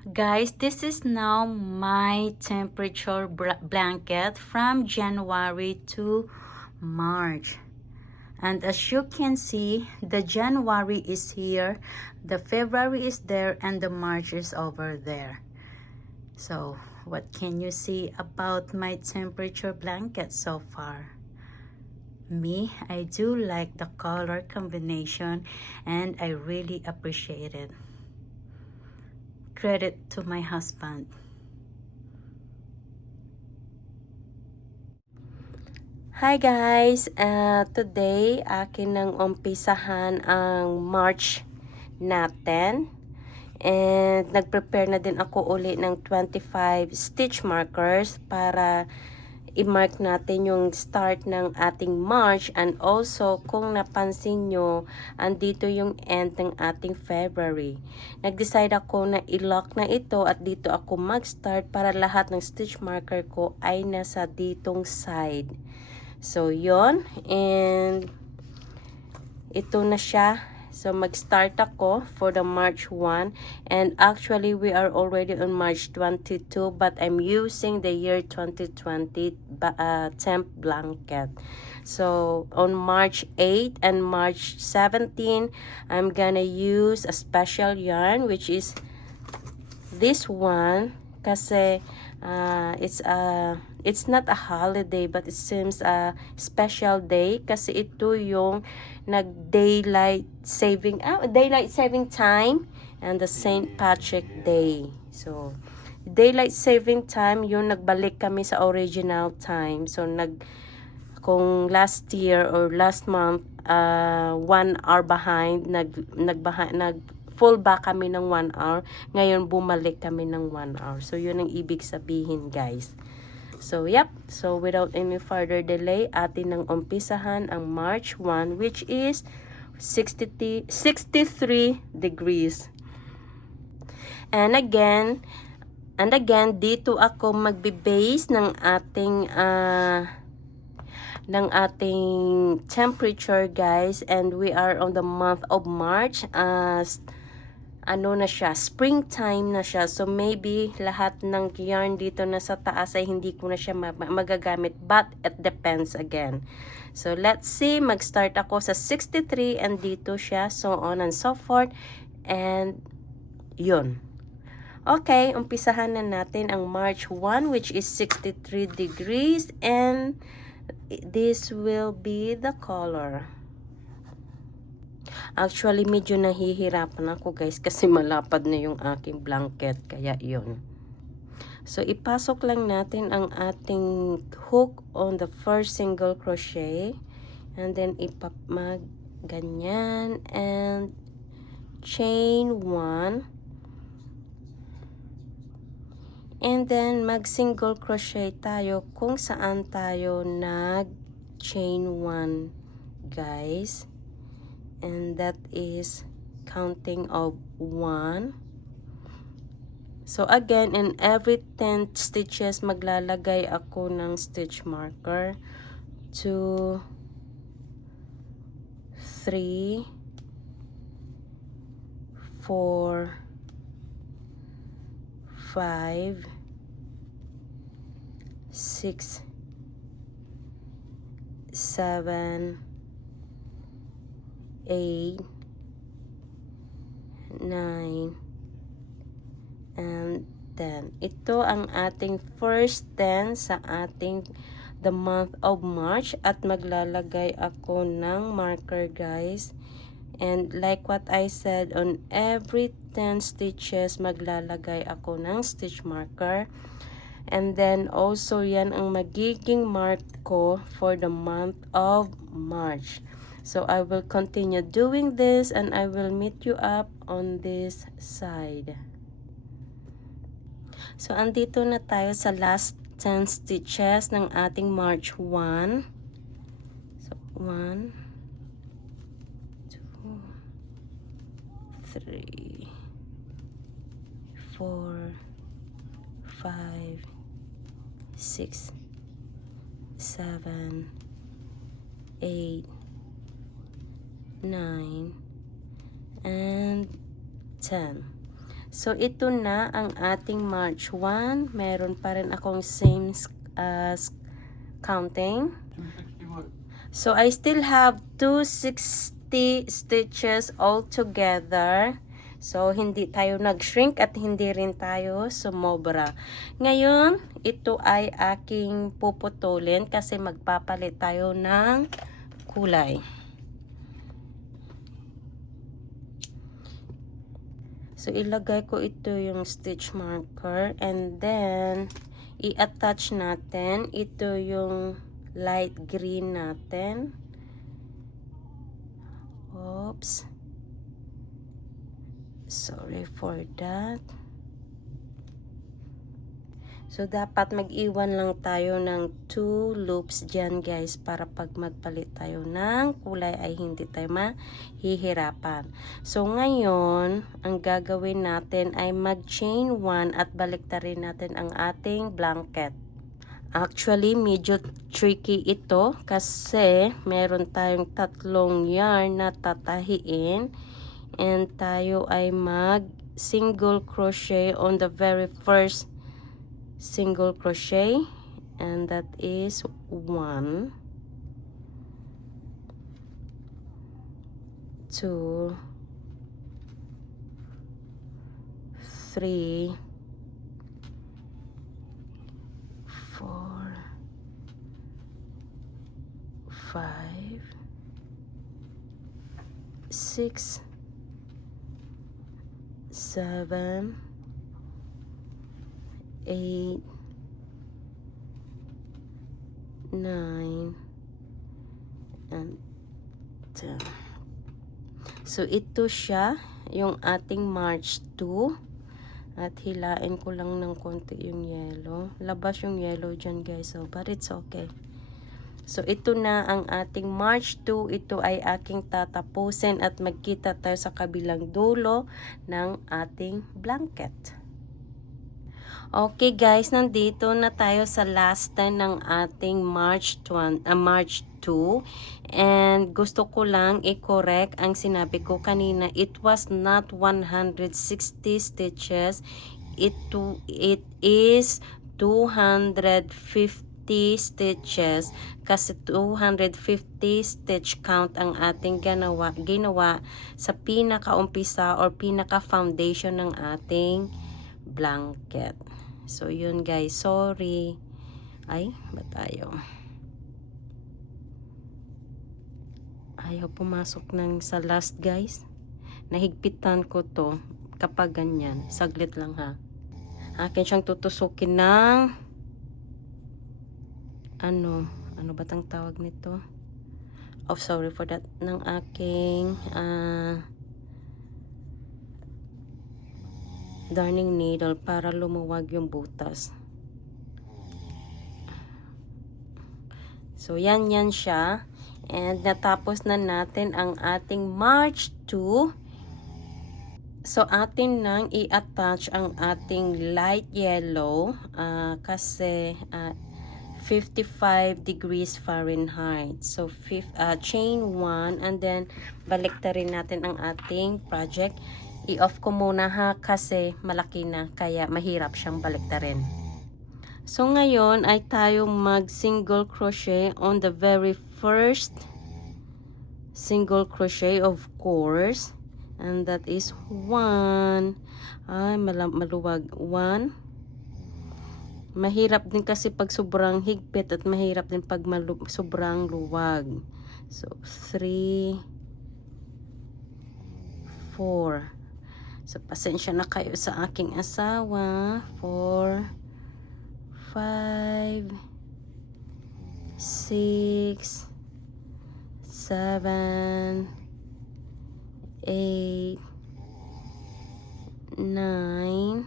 Guys, this is now my temperature blanket from January to March. And as you can see, the January is here, the February is there, and the March is over there. So, what can you see about my temperature blanket so far? Me, I do like the color combination and I really appreciate it. Credit to my husband. Hi guys! Today, akin nang umpisahan ang March natin. And nag-prepare na din ako uli ng 25 stitch markers para i-mark natin yung start ng ating March. And also, kung napansin nyo, andito yung end ng ating February. Nag-decide ako na i-lock na ito at dito ako mag-start para lahat ng stitch marker ko ay nasa ditong side. So, yon. And ito na siya. So, mag-start ako for the March 1. And actually, we are already on March 22. But I'm using the year 2020 temp blanket. So, on March 8 and March 17, I'm gonna use a special yarn, which is this one. Kasi, it's not a holiday but it seems a special day kasi ito yung daylight saving time and the St. Patrick Day. So daylight saving time yung nagbalik kami sa original time. So kung last year or last month 1 hour behind full back kami ng 1 hour. Ngayon, bumalik kami ng 1 hour. So, yun ang ibig sabihin, guys. So, yep. So, without any further delay, atin nang umpisahan ang March 1, which is 63 degrees. And again, dito ako magbe-base ng ating temperature, guys. And we are on the month of March. Ano na siya, springtime na siya. So maybe lahat ng yarn dito na sa taas ay hindi ko na siya magagamit, but it depends again. So let's see, mag-start ako sa 63 and dito siya, so on and so forth. And yun. Okay, umpisahan na natin ang March 1, which is 63 degrees, and this will be the color. Actually, medyo nahihirapan ako, guys, kasi malapad na yung aking blanket. Kaya yun. So, ipasok lang natin ang ating hook on the first single crochet. And then, ganyan. And chain 1. And then, mag-single crochet tayo kung saan tayo nag-chain 1, guys. And that is counting of 1. So again, in every 10 stitches, maglalagay ako ng stitch marker. 2, 3, 4, 5, 6, 7, 8, 9, and 10. Ito ang ating first 10 sa ating the month of March at maglalagay ako ng marker, guys. And like what I said, on every 10 stitches maglalagay ako ng stitch marker. And then also yan ang magiging mark ko for the month of March. So, I will continue doing this and I will meet you up on this side. So, andito na tayo sa last 10 stitches ng ating March 1. So, 1, 2, 3, 4, 5, 6, 7, 8, 9, and 10. So, ito na ang ating March 1. Meron pa rin akong same counting. 261. So, I still have 260 stitches all together. So, hindi tayo nag-shrink at hindi rin tayo sumobra. Ngayon, ito ay aking puputulin kasi magpapalit tayo ng kulay. So, ilagay ko ito yung stitch marker and then, i-attach natin ito yung light green natin. Oops. Sorry for that. So, dapat mag-iwan lang tayo ng 2 loops dyan, guys, para pag magpalit tayo ng kulay ay hindi tayo mahihirapan. So, ngayon, ang gagawin natin ay mag-chain 1 at baliktarin natin ang ating blanket. Actually, medyo tricky ito kasi meron tayong 3 yarn na tatahiin and tayo ay mag-single crochet on the very first single crochet, and that is 1, 2, 3, 4, 5, 6, 7, 8, 9, and 10. So, ito siya, yung ating March 2. At hilain ko lang ng konti yung yellow. Labas yung yellow dyan, guys. So, but it's okay. So, ito na ang ating March 2. Ito ay aking tatapusin at magkita tayo sa kabilang dulo ng ating blanket. Okay guys, nandito na tayo sa last 10 ng ating March 2 and gusto ko lang i-correct ang sinabi ko kanina. It was not 160 stitches. It is 250 stitches kasi 250 stitch count ang ating ginawa sa pinaka-umpisa or pinaka-foundation ng ating blanket. So, yun guys. Sorry. Ay, ba tayo? Ayaw pumasok ng sa last guys. Nahigpitan ko to kapag ganyan. Saglit lang ha. Akin siyang tutusukin ng ano ba tang tawag nito? Oh, sorry for that. Ng aking darning needle para lumuwag yung butas. So, yan siya. And natapos na natin ang ating March 2. So, atin nang i-attach ang ating light yellow kasi 55 degrees Fahrenheit. So, chain 1 and then baliktarin natin ang ating project. I-off ko muna ha kasi malaki na kaya mahirap siyang baliktarin. So ngayon ay tayo mag single crochet on the very first single crochet of course, and that is 1. Ay maluwag 1. Mahirap din kasi pag sobrang higpit at mahirap din pag sobrang luwag. So 3, 4. So, pasensya na kayo sa aking asawa. 4, 5, 6, 7, 8, 9,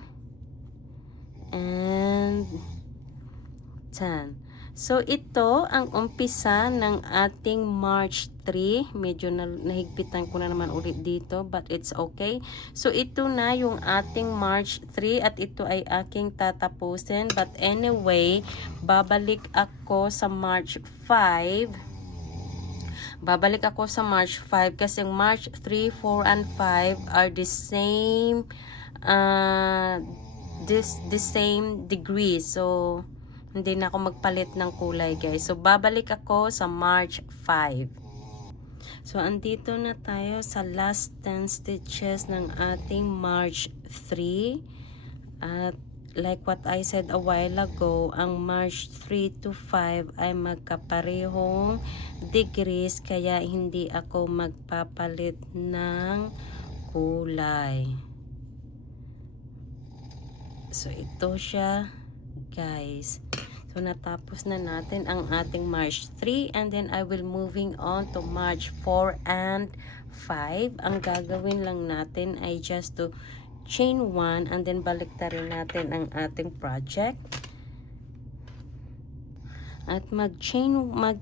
and 10. So, ito ang umpisa ng ating March 3. Medyo nahigpitan ko na naman ulit dito, but it's okay. So, ito na yung ating March 3 at ito ay aking tatapusin. But anyway, babalik ako sa March 5. Babalik ako sa March 5 kasi March 3, 4, and 5 are the same the same degree. So, hindi na ako magpalit ng kulay, guys. So, babalik ako sa March 5. So, andito na tayo sa last 10 stitches ng ating March 3. At like what I said a while ago, ang March 3 to 5 ay magkaparehong degrees, kaya hindi ako magpapalit ng kulay. So, ito siya, guys. So, natapos na natin ang ating March 3 and then I will moving on to March 4 and 5. Ang gagawin lang natin ay just to chain 1 and then baliktarin natin ang ating project. At mag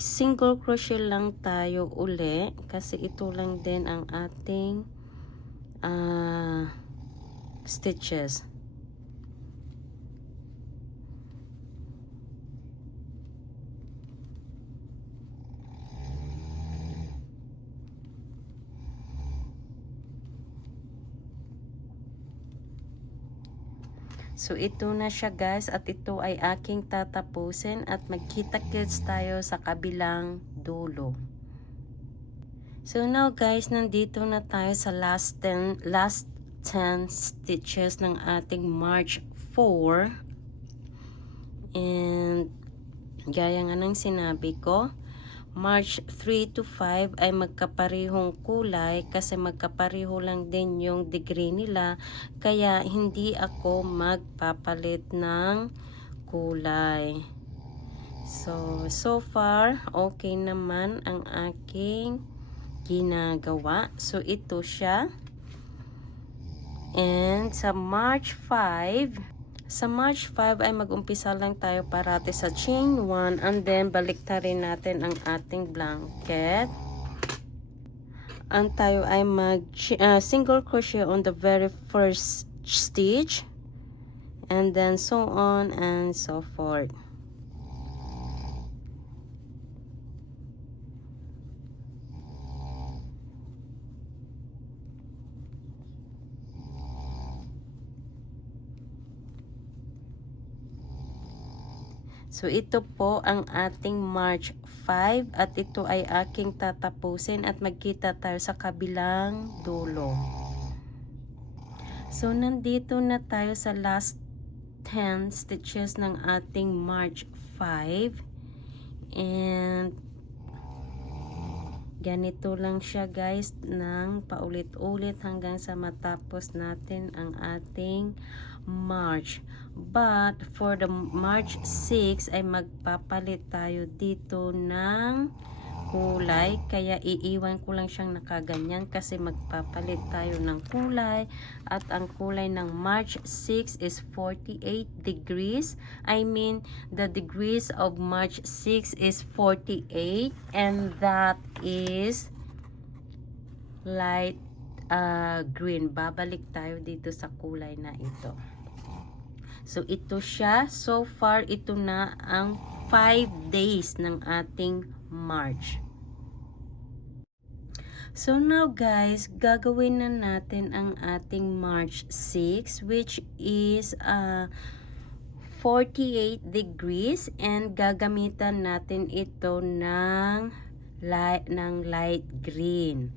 single crochet lang tayo uli kasi ito lang din ang ating stitches. So, ito na siya, guys, at ito ay aking tatapusin at magkita-kits tayo sa kabilang dulo. So, now, guys, nandito na tayo sa last 10 stitches ng ating March 4. And, gaya nga ng sinabi ko, March 3 to 5 ay magkaparehong kulay kasi magkapareho lang din yung degree nila, kaya hindi ako magpapalit ng kulay. So far okay naman ang aking ginagawa. So ito siya. And sa March 5 ay mag-umpisa lang tayo parati sa chain 1 and then baliktarin natin ang ating blanket. Ang tayo ay mag single crochet on the very first stitch and then so on and so forth. So, ito po ang ating March 5 at ito ay aking tatapusin at magkita tayo sa kabilang dulo. So, nandito na tayo sa last 10 stitches ng ating March 5. And, ganito lang siya, guys, ng paulit-ulit hanggang sa matapos natin ang ating March. But for the March 6 ay magpapalit tayo dito ng kulay, kaya iiwan ko lang siyang nakaganyan kasi magpapalit tayo ng kulay at ang kulay ng March 6 is 48 degrees. I mean the degrees of March 6 is 48 and that is light green. Babalik tayo dito sa kulay na ito. So, ito siya. So far, ito na ang 5 days ng ating March. So, now guys, gagawin na natin ang ating March 6, which is 48 degrees. And gagamitan natin ito ng light green.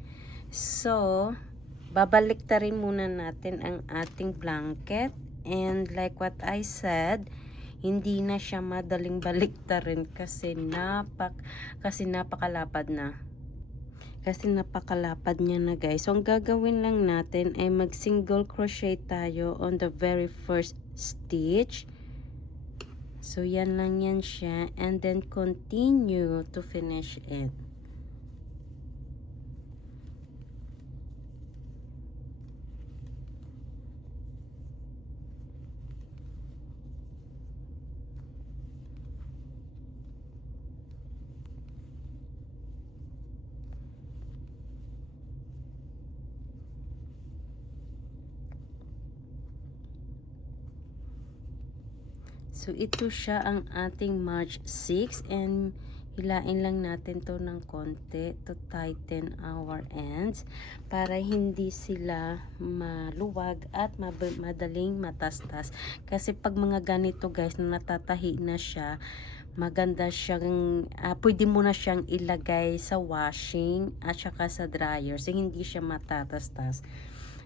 So, babaliktarin muna natin ang ating blanket. And like what I said, hindi na siya madaling baliktarin kasi napakalapad na. Kasi napakalapad niya na, guys. So, ang gagawin lang natin ay mag single crochet tayo on the very first stitch. So, yan lang yan siya. And then continue to finish it. So, ito siya ang ating March 6 and hilain lang natin to ng konti to tighten our ends para hindi sila maluwag at madaling matastas. Kasi pag mga ganito guys na natatahi na siya, maganda siyang pwede mo na siyang ilagay sa washing at saka sa dryer so hindi siya matatastas.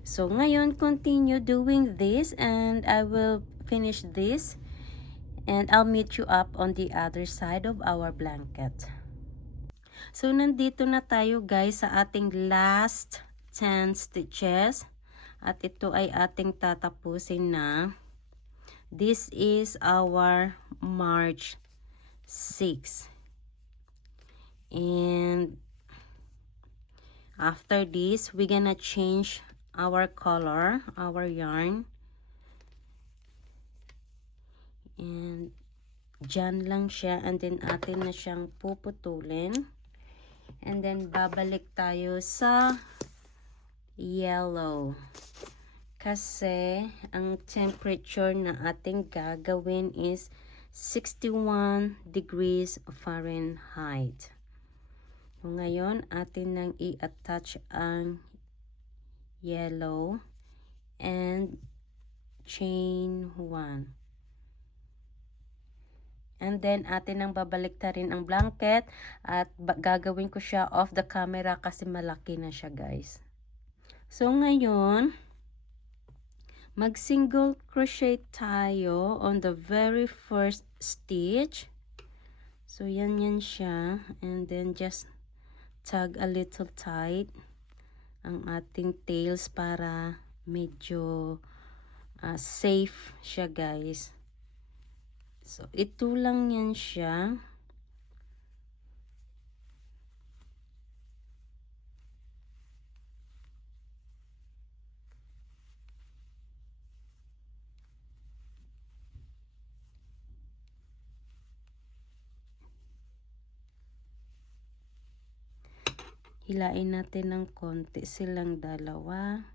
So ngayon continue doing this and I will finish this. And I'll meet you up on the other side of our blanket. So, nandito na tayo guys sa ating last 10 stitches. At ito ay ating tatapusin na. This is our March 6. And after this, we're gonna change our color, our yarn. And dyan lang siya and then atin na siyang puputulin. And then babalik tayo sa yellow. Kasi ang temperature na ating gagawin is 61 degrees Fahrenheit. So, ngayon atin nang i-attach ang yellow and chain 1. And then, atin nang babaliktarin ang blanket at gagawin ko siya off the camera kasi malaki na siya guys. So, ngayon, mag-single crochet tayo on the very first stitch. So, yan siya. And then, just tug a little tight ang ating tails para medyo safe siya guys. So, ito lang yan siya. Hilain natin ng konti silang dalawa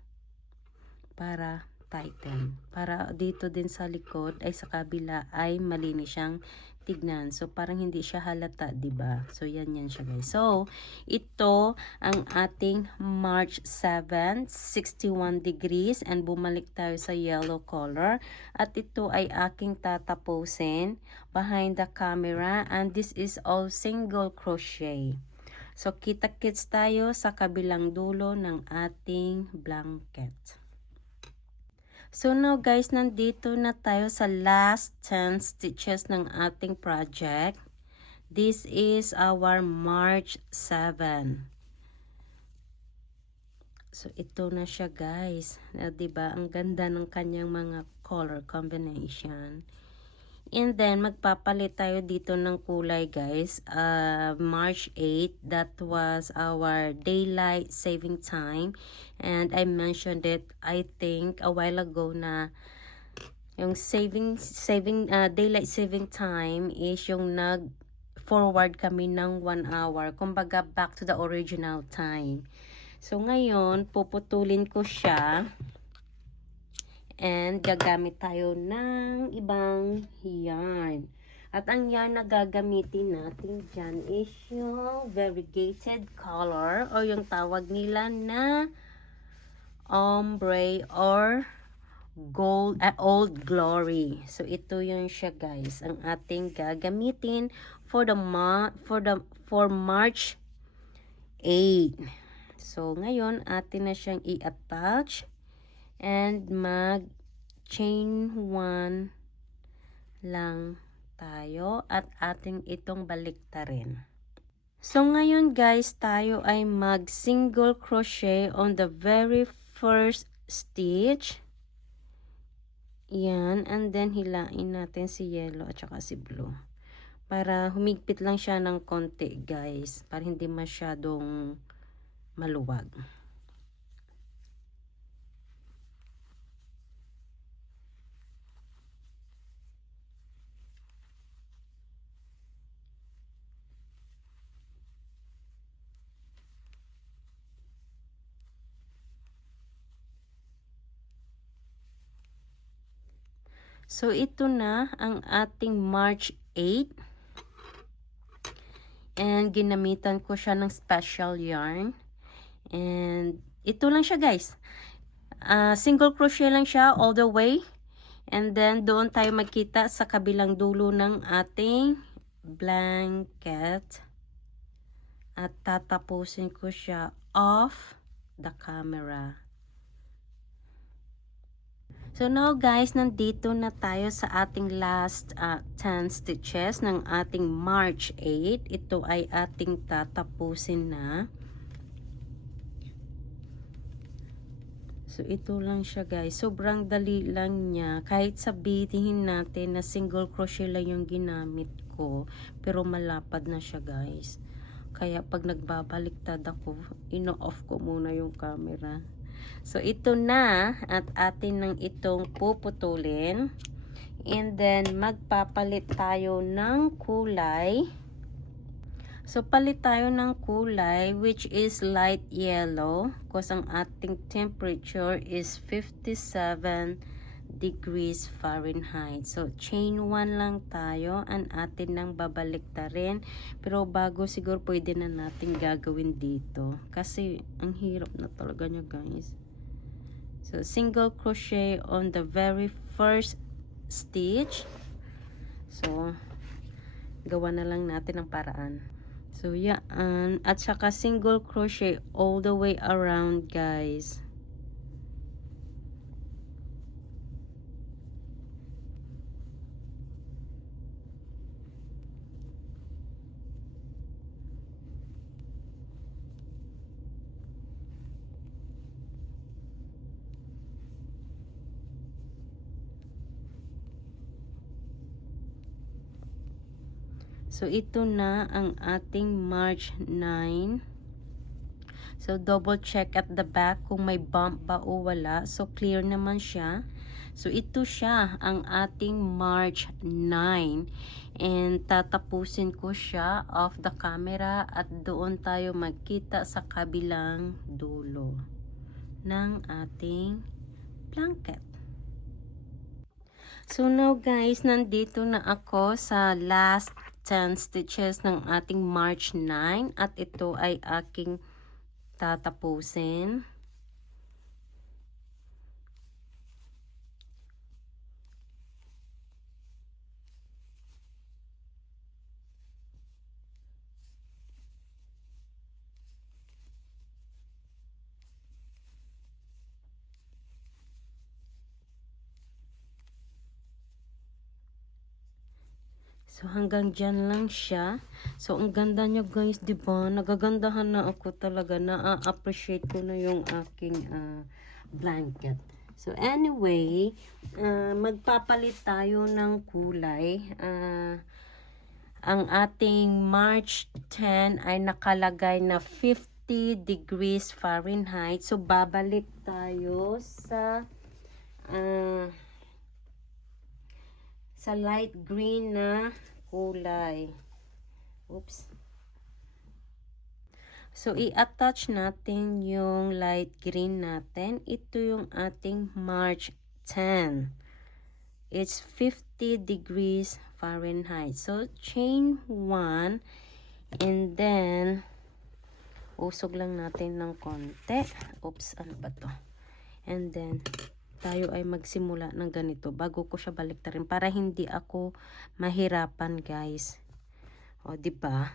para tighten. Para dito din sa likod ay sa kabila ay malinis siyang tignan. So parang hindi siya halata, 'di ba? So yan siya guys. So ito ang ating March 7, 61 degrees and bumalik tayo sa yellow color at ito ay aking tatapusin behind the camera and this is all single crochet. So kita-kits tayo sa kabilang dulo ng ating blanket. So now guys, nandito na tayo sa last 10 stitches ng ating project. This is our March 7. So ito na siya guys. Diba? Ang ganda ng kanyang mga color combination. And then magpapalit tayo dito ng kulay guys. March 8, that was our daylight saving time. And I mentioned it I think a while ago na yung daylight saving time is yung nag-forward kami ng 1 hour. Kumbaga back to the original time. So ngayon puputulin ko siya. And gagamit tayo ng ibang yarn. At ang yarn na gagamitin natin dyan is yung variegated color o yung tawag nila na ombre or gold, old glory. So ito yun siya guys, ang ating gagamitin for March 8. So ngayon atin na siyang i-attach. And mag-chain 1 lang tayo at ating itong baliktarin. So ngayon guys, tayo ay mag-single crochet on the very first stitch. Yan, and then hilain natin si yellow at saka si blue. Para humigpit lang siya ng konti guys, para hindi masyadong maluwag. So, ito na ang ating March 8. And ginamitan ko siya ng special yarn. And ito lang siya guys. Single crochet lang siya all the way. And then doon tayo magkita sa kabilang dulo ng ating blanket. At tatapusin ko siya off the camera. So now guys, nandito na tayo sa ating last 10 stitches ng ating March 8. Ito ay ating tatapusin na. So ito lang siya guys. Sobrang dali lang niya. Kahit sabihin natin na single crochet lang yung ginamit ko. Pero malapad na siya guys. Kaya pag nagbabaliktad ako, ino-off ko muna yung camera. So, ito na at atin nang itong puputulin. And then, magpapalit tayo ng kulay. So, palit tayo ng kulay which is light yellow. Because ang ating temperature is 57 degrees Fahrenheit. So, chain 1 lang tayo. Ang atin nang babaliktarin. Pero bago siguro pwede na natin gagawin dito. Kasi, ang hirap na talaga niya guys. So, single crochet on the very first stitch. So, gawa na lang natin ang paraan. So, yan. At saka single crochet all the way around, guys. So, ito na ang ating March 9. So, double check at the back kung may bump ba o wala. So, clear naman siya. So, ito siya ang ating March 9. And tatapusin ko siya off the camera at doon tayo magkita sa kabilang dulo ng ating blanket. So, now guys, nandito na ako sa last 10 stitches ng ating March 9 at ito ay aking tatapusin. So, hanggang dyan lang siya. So, ang ganda niya guys, diba? Nagagandahan na ako talaga. Na-appreciate ko na yung aking blanket. So, anyway, magpapalit tayo ng kulay. Ang ating March 10 ay nakalagay na 50 degrees Fahrenheit. So, babalik tayo sa light green na kulay. Oops. So, i-attach natin yung light green natin. Ito yung ating March 10. It's 50 degrees Fahrenheit. So, chain 1. And then, usog lang natin ng konti. Oops, ano ba to? And then, tayo ay magsimula ng ganito bago ko siya baliktarin para hindi ako mahirapan guys. O, diba?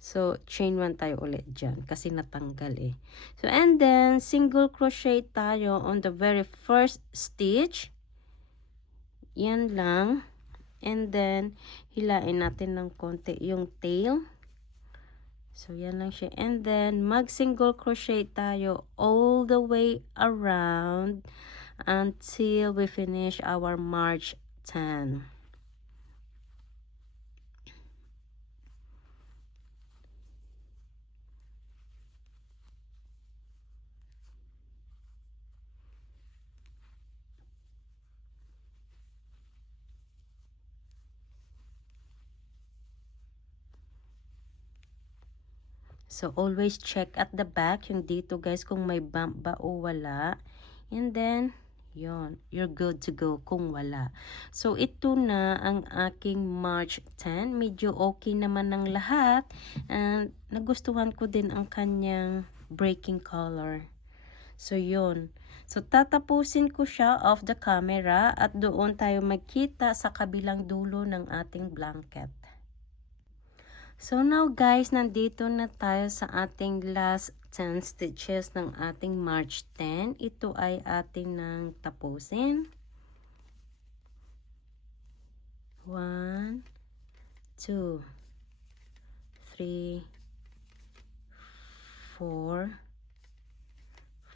So, chain 1 tayo ulit dyan kasi natanggal eh. So, and then, single crochet tayo on the very first stitch. Yan lang. And then, hilain natin ng konti yung tail. So, yan lang siya. And then, mag-single crochet tayo all the way around until we finish our March 10. So, always check at the back, yung dito guys, kung may bump ba o wala. And then, Yon, you're good to go kung wala. So, ito na ang aking March 10. Medyo okay naman ng lahat. And nagustuhan ko din ang kanyang breaking color. So, yun. So, tatapusin ko siya off the camera at doon tayo magkita sa kabilang dulo ng ating blanket. So, now guys, nandito na tayo sa ating last 10 stitches ng ating March 10. Ito ay ating nang tapusin. 1, 2, 3, 4,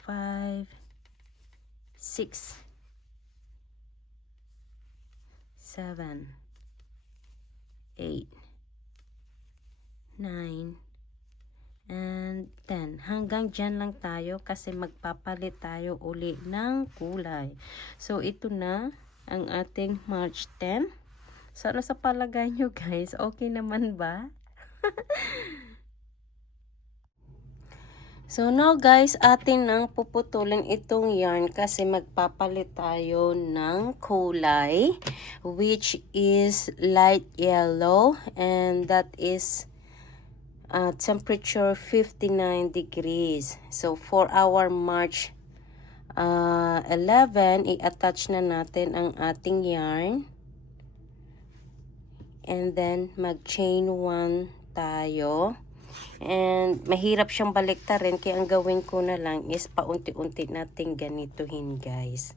5, 6, 7, 8, 9, and 10. Hanggang dyan lang tayo kasi magpapalit tayo uli ng kulay. So, ito na ang ating March 10. So, ano sa palagay nyo guys? Okay naman ba? So, now guys, atin nang puputulin itong yarn kasi magpapalit tayo ng kulay, which is light yellow, and that is temperature 59 degrees. So, for our March 11, i-attach na natin ang ating yarn. And then, mag-chain 1 tayo. And mahirap siyang baliktarin, kaya ang gawin ko na lang is paunti-unti natin ganituhin guys.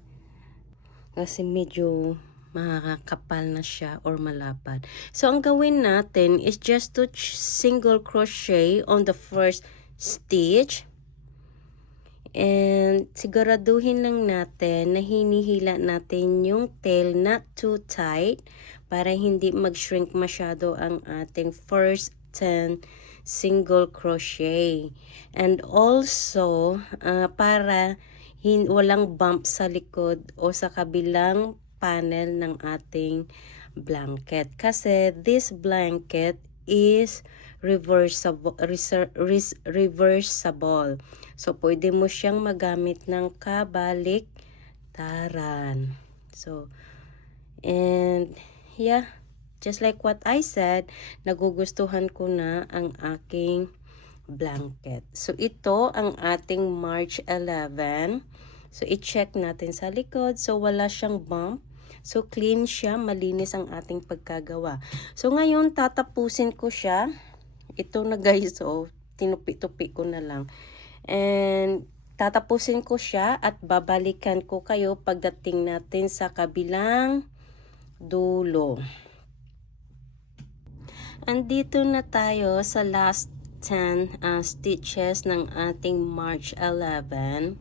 Kasi medyo makakapal na siya or malapad. So ang gawin natin is just to single crochet on the first stitch. And siguraduhin lang natin na hinihila natin yung tail not too tight para hindi mag-shrink masyado ang ating first 10 single crochet. And also, para walang bump sa likod o sa kabilang panel ng ating blanket. Kasi this blanket is reversible. So, pwede mo siyang magamit ng kabaliktaran. So, and yeah, just like what I said, nagugustuhan ko na ang aking blanket. So, ito ang ating March 11. So, i-check natin sa likod. So, wala siyang bump. So, clean siya. Malinis ang ating pagkagawa. So, ngayon, tatapusin ko siya. Ito na guys, oh, tinupi-tupi ko na lang. And, tatapusin ko siya at babalikan ko kayo pagdating natin sa kabilang dulo. Andito na tayo sa last 10 stitches ng ating March 11.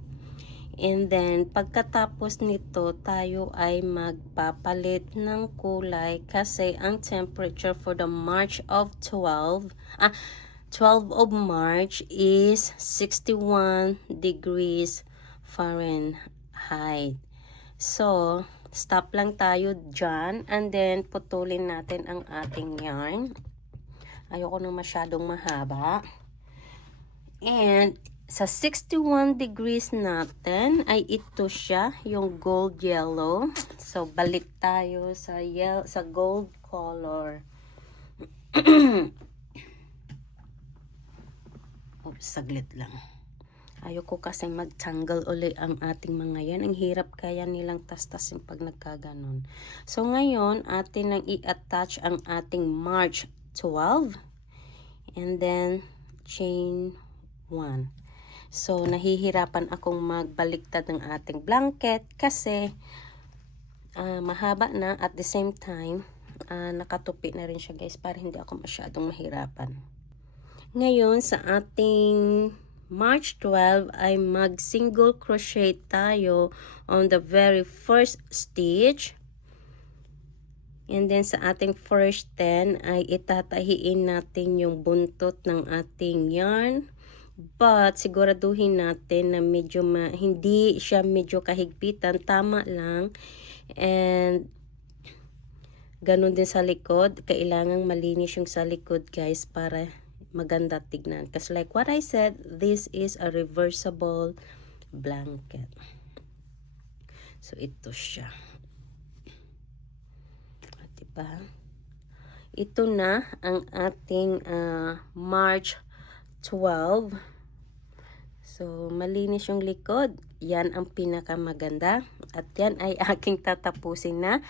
And then, pagkatapos nito, tayo ay magpapalit ng kulay kasi ang temperature for the March of 12 of March is 61 degrees Fahrenheit. So, stop lang tayo dyan and then putulin natin ang ating yarn. Ayoko nang masyadong mahaba. And sa 61 degrees natin ay ito siya, yung gold yellow. So balik tayo sa gold color. Oops, saglit lang. Ayoko kasing mag-tangle uli ang ating mga yan. Ang hirap kaya nilang tas-tasin pag nagkaganon. So ngayon, atin nang i-attach ang ating March 12. And then, chain 1. So, nahihirapan akong magbaliktad ng ating blanket kasi mahaba na at the same time, nakatupi na rin siya guys para hindi ako masyadong mahirapan. Ngayon, sa ating March 12 ay mag-single crochet tayo on the very first stitch. And then sa ating first 10 ay itatahiin natin yung buntot ng ating yarn. But siguraduhin natin na medyo hindi siya medyo kahigpitan, tama lang. And ganun din sa likod, kailangang malinis yung sa likod guys para maganda tignan. Kasi like what I said, this is a reversible blanket. So, ito siya. Diba? Ito na ang ating March 12. So, malinis yung likod. Yan ang pinakamaganda. At yan ay aking tatapusin na.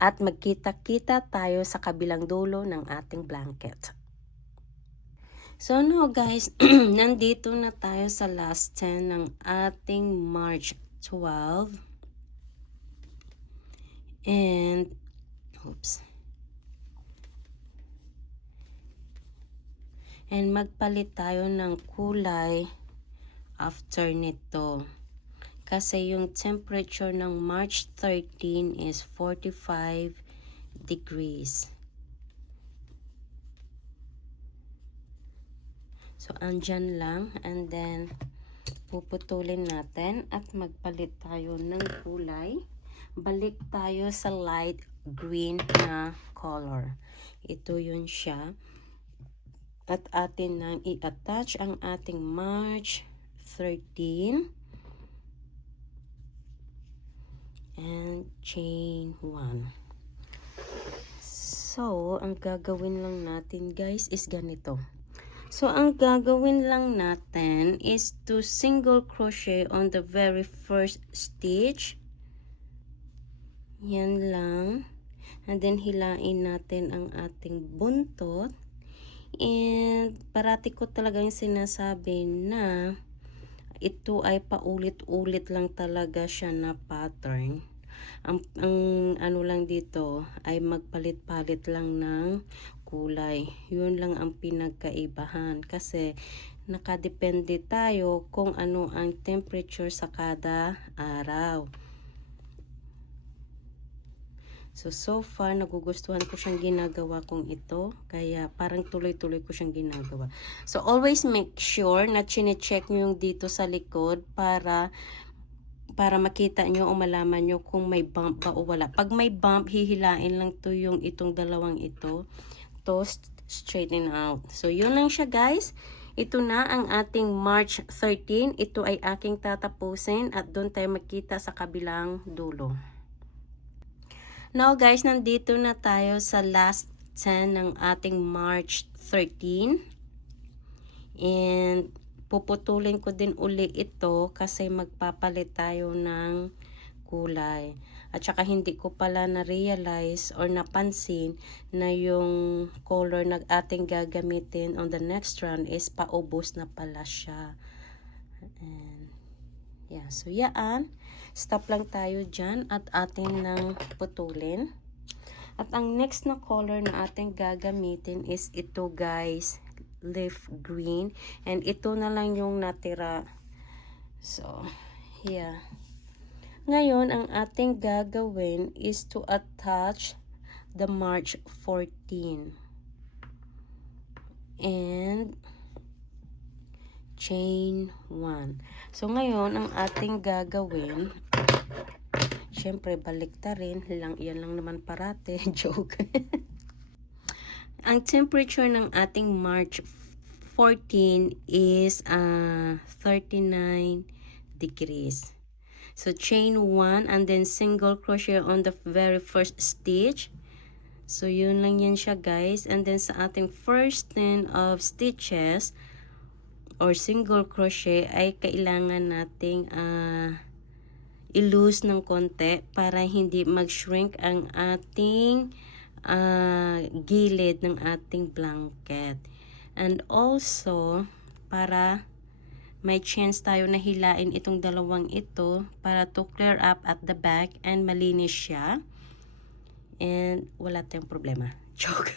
At magkita-kita tayo sa kabilang dulo ng ating blanket. So, now guys, nandito na tayo sa last 10 ng ating March 12. And, oops. And magpalit tayo ng kulay after nito. Kasi yung temperature ng March 13 is 45 degrees. So, andyan lang. And then, puputulin natin at magpalit tayo ng kulay. Balik tayo sa light green na color. Ito yun siya. At atin nang i-attach ang ating March 13 and chain 1. So, ang gagawin lang natin guys is ganito. So, ang gagawin lang natin is to single crochet on the very first stitch. Yan lang. And then, hilain natin ang ating buntot. And parati ko talaga yung sinasabi na ito ay paulit-ulit lang talaga siya na pattern. Ang ano lang dito ay magpalit-palit lang ng kulay. Yun lang ang pinagkaibahan kasi nakadepende tayo kung ano ang temperature sa kada araw. So far, nagugustuhan ko siyang ginagawa kong ito. Kaya, parang tuloy-tuloy ko siyang ginagawa. So, always make sure na chine-check nyo yung dito sa likod para makita nyo o malaman nyo kung may bump ba o wala. Pag may bump, hihilain lang to yung itong dalawang ito. To straighten out. So, yun lang siya guys. Ito na ang ating March 13. Ito ay aking tatapusin at doon tayo magkita sa kabilang dulo. Now guys, nandito na tayo sa last 10 ng ating March 13. And puputulin ko din uli ito kasi magpapalit tayo ng kulay. At saka hindi ko pala na-realize or napansin na yung color na ating gagamitin on the next round is paubos na pala siya. And yeah, so yan. Stop lang tayo dyan at ating nang putulin. At ang next na color na ating gagamitin is ito guys, leaf green. And ito na lang yung natira. So, yeah. Ngayon, ang ating gagawin is to attach the March 14. And chain 1. So, ngayon, ang ating gagawin, syempre, baliktarin lang. Yan lang naman parate. Joke. Ang temperature ng ating March 14 is 39 degrees. So, chain 1 and then single crochet on the very first stitch. So, yun lang yan siya guys. And then, sa ating first 10 of stitches, or single crochet ay kailangan nating i-loose ng konti para hindi mag-shrink ang ating gilid ng ating blanket. And also, para may chance tayo na hilain itong dalawang ito para to clear up at the back and malinis siya. And wala tayong problema. Joke.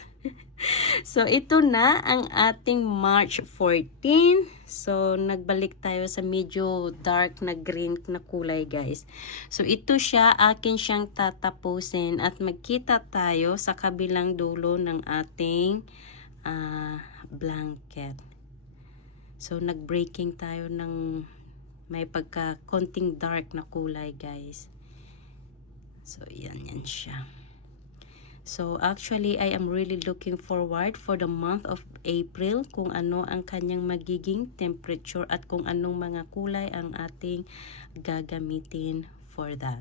So, ito na ang ating March 14. So, nagbalik tayo sa medyo dark na green na kulay, guys. So, ito siya. Akin siyang tatapusin at magkita tayo sa kabilang dulo ng ating blanket. So, nag-breaking tayo ng may konting dark na kulay, guys. So, yan siya. So, actually, I am really looking forward for the month of April kung ano ang kanyang magiging temperature at kung anong mga kulay ang ating gagamitin for that.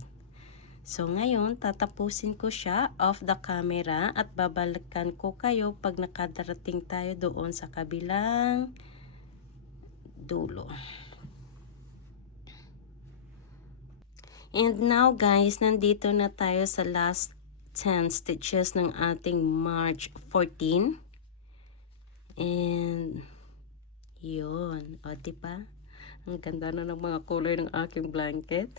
So ngayon, tatapusin ko siya off the camera at babalikan ko kayo pag nakadarating tayo doon sa kabilang dulo. And now guys, nandito na tayo sa last 10 stitches ng ating March 14. And yun, o diba? Ang ganda na ng mga color ng aking blanket.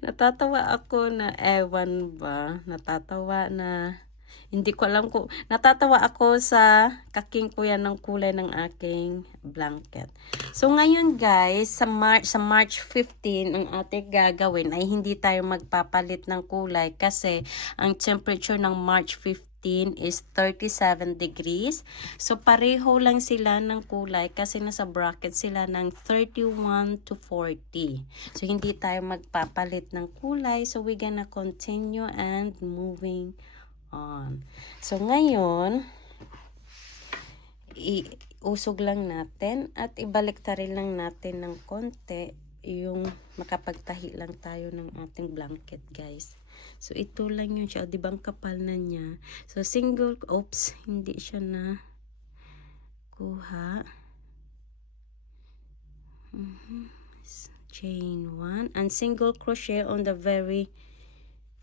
Natatawa ako na ewan ba, natatawa na hindi ko alam kung natatawa ako sa kaking kuya ng kulay ng aking blanket. So ngayon guys, sa March 15 ang ating gagawin ay hindi tayo magpapalit ng kulay kasi ang temperature ng March 15 is 37 degrees. So pareho lang sila ng kulay kasi nasa bracket sila ng 31 to 40. So hindi tayo magpapalit ng kulay. So we're gonna continue and moving on. So ngayon, iusog lang natin at ibalik-tarin lang natin ng konti yung makapagtahi lang tayo ng ating blanket guys. So ito lang yun siya, di ba ang kapal na niya. So single, oops, hindi siya na kuha. Chain 1 and single crochet on the very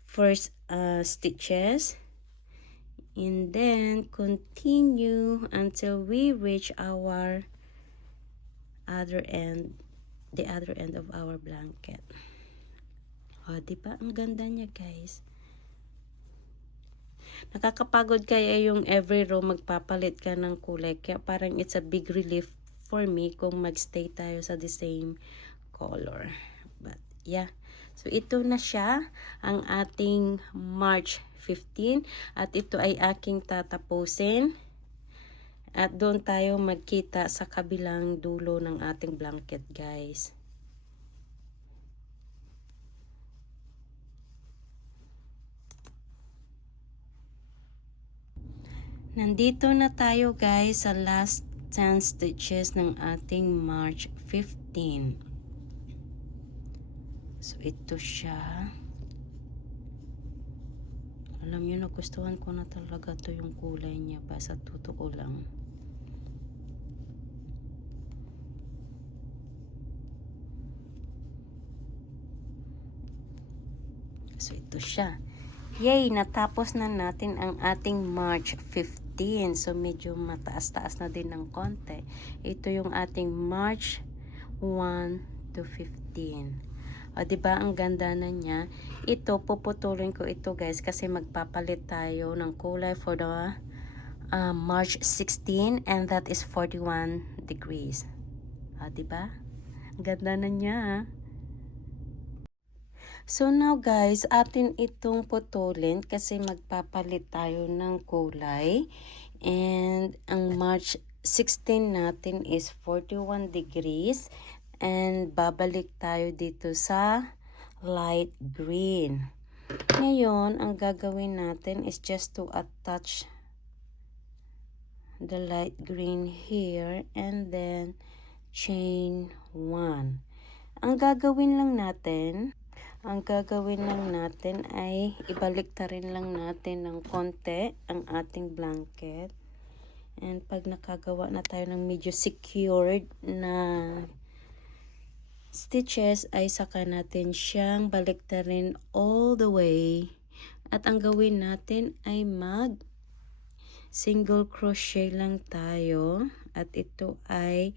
first stitches. And then continue until we reach our other end, the other end of our blanket. O, diba? Ang ganda niya, guys. Nakakapagod kaya yung every row magpapalit ka ng kulay. Kaya parang it's a big relief for me kung magstay tayo sa the same color. But, yeah. So, ito na siya, ang ating March 15. At ito ay aking tatapusin. At doon tayo magkita sa kabilang dulo ng ating blanket, guys. Nandito na tayo, guys, sa last 10 stitches ng ating March 15. So, ito siya. Alam nyo, nagustuhan ko na talaga to yung kulay niya ba sa totoo lang. So, ito siya. Yay! Natapos na natin ang ating March 15. So, medyo mataas-taas na din ng konti. Ito yung ating March 1 to 15. O, diba? Ang ganda na niya. Ito, puputulin ko ito, guys, kasi magpapalit tayo ng kulay for the March 16 and that is 41 degrees. O, diba? Ang ganda na niya. So now guys, atin itong putulin kasi magpapalit tayo ng kulay. And ang March 16 natin is 41 degrees. And babalik tayo dito sa light green. Ngayon, ang gagawin natin is just to attach the light green here and then chain 1. Ang gagawin lang natin ay ibalik-tarin lang natin ng konti ang ating blanket. And pag nakagawa na tayo ng medyo secured na stitches ay saka natin siyang baliktarin all the way. At ang gawin natin ay mag single crochet lang tayo. At ito ay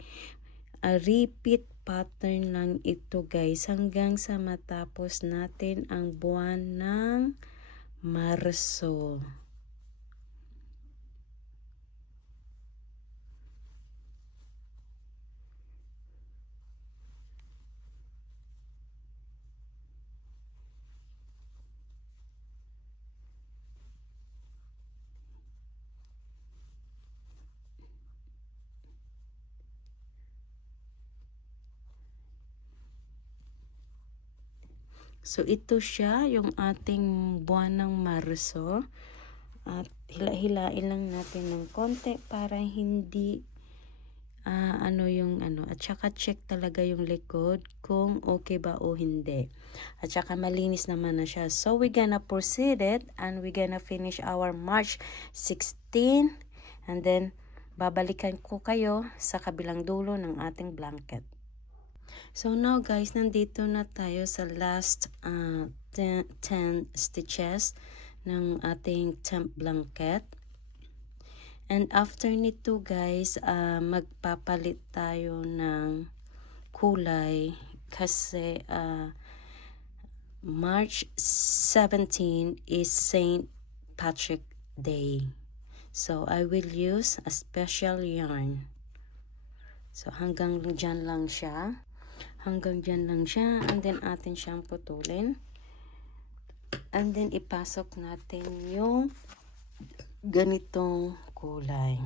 a repeat pattern lang ito, guys, hanggang sa matapos natin ang buwan ng Marso. So, ito siya, yung ating buwan ng Marso. At hila-hilain lang natin ng konti para hindi at saka check talaga yung likod kung okay ba o hindi. At saka malinis naman na siya. So we're gonna proceed it and we're gonna finish our March 16 and then babalikan ko kayo sa kabilang dulo ng ating blanket. So now guys, nandito na tayo sa last 10 stitches ng ating temp blanket. And after nito guys, magpapalit tayo ng kulay kasi March 17 is Saint Patrick Day. So I will use a special yarn. So hanggang dyan lang siya. And then atin siyang putulin. And then ipasok natin yung ganitong kulay.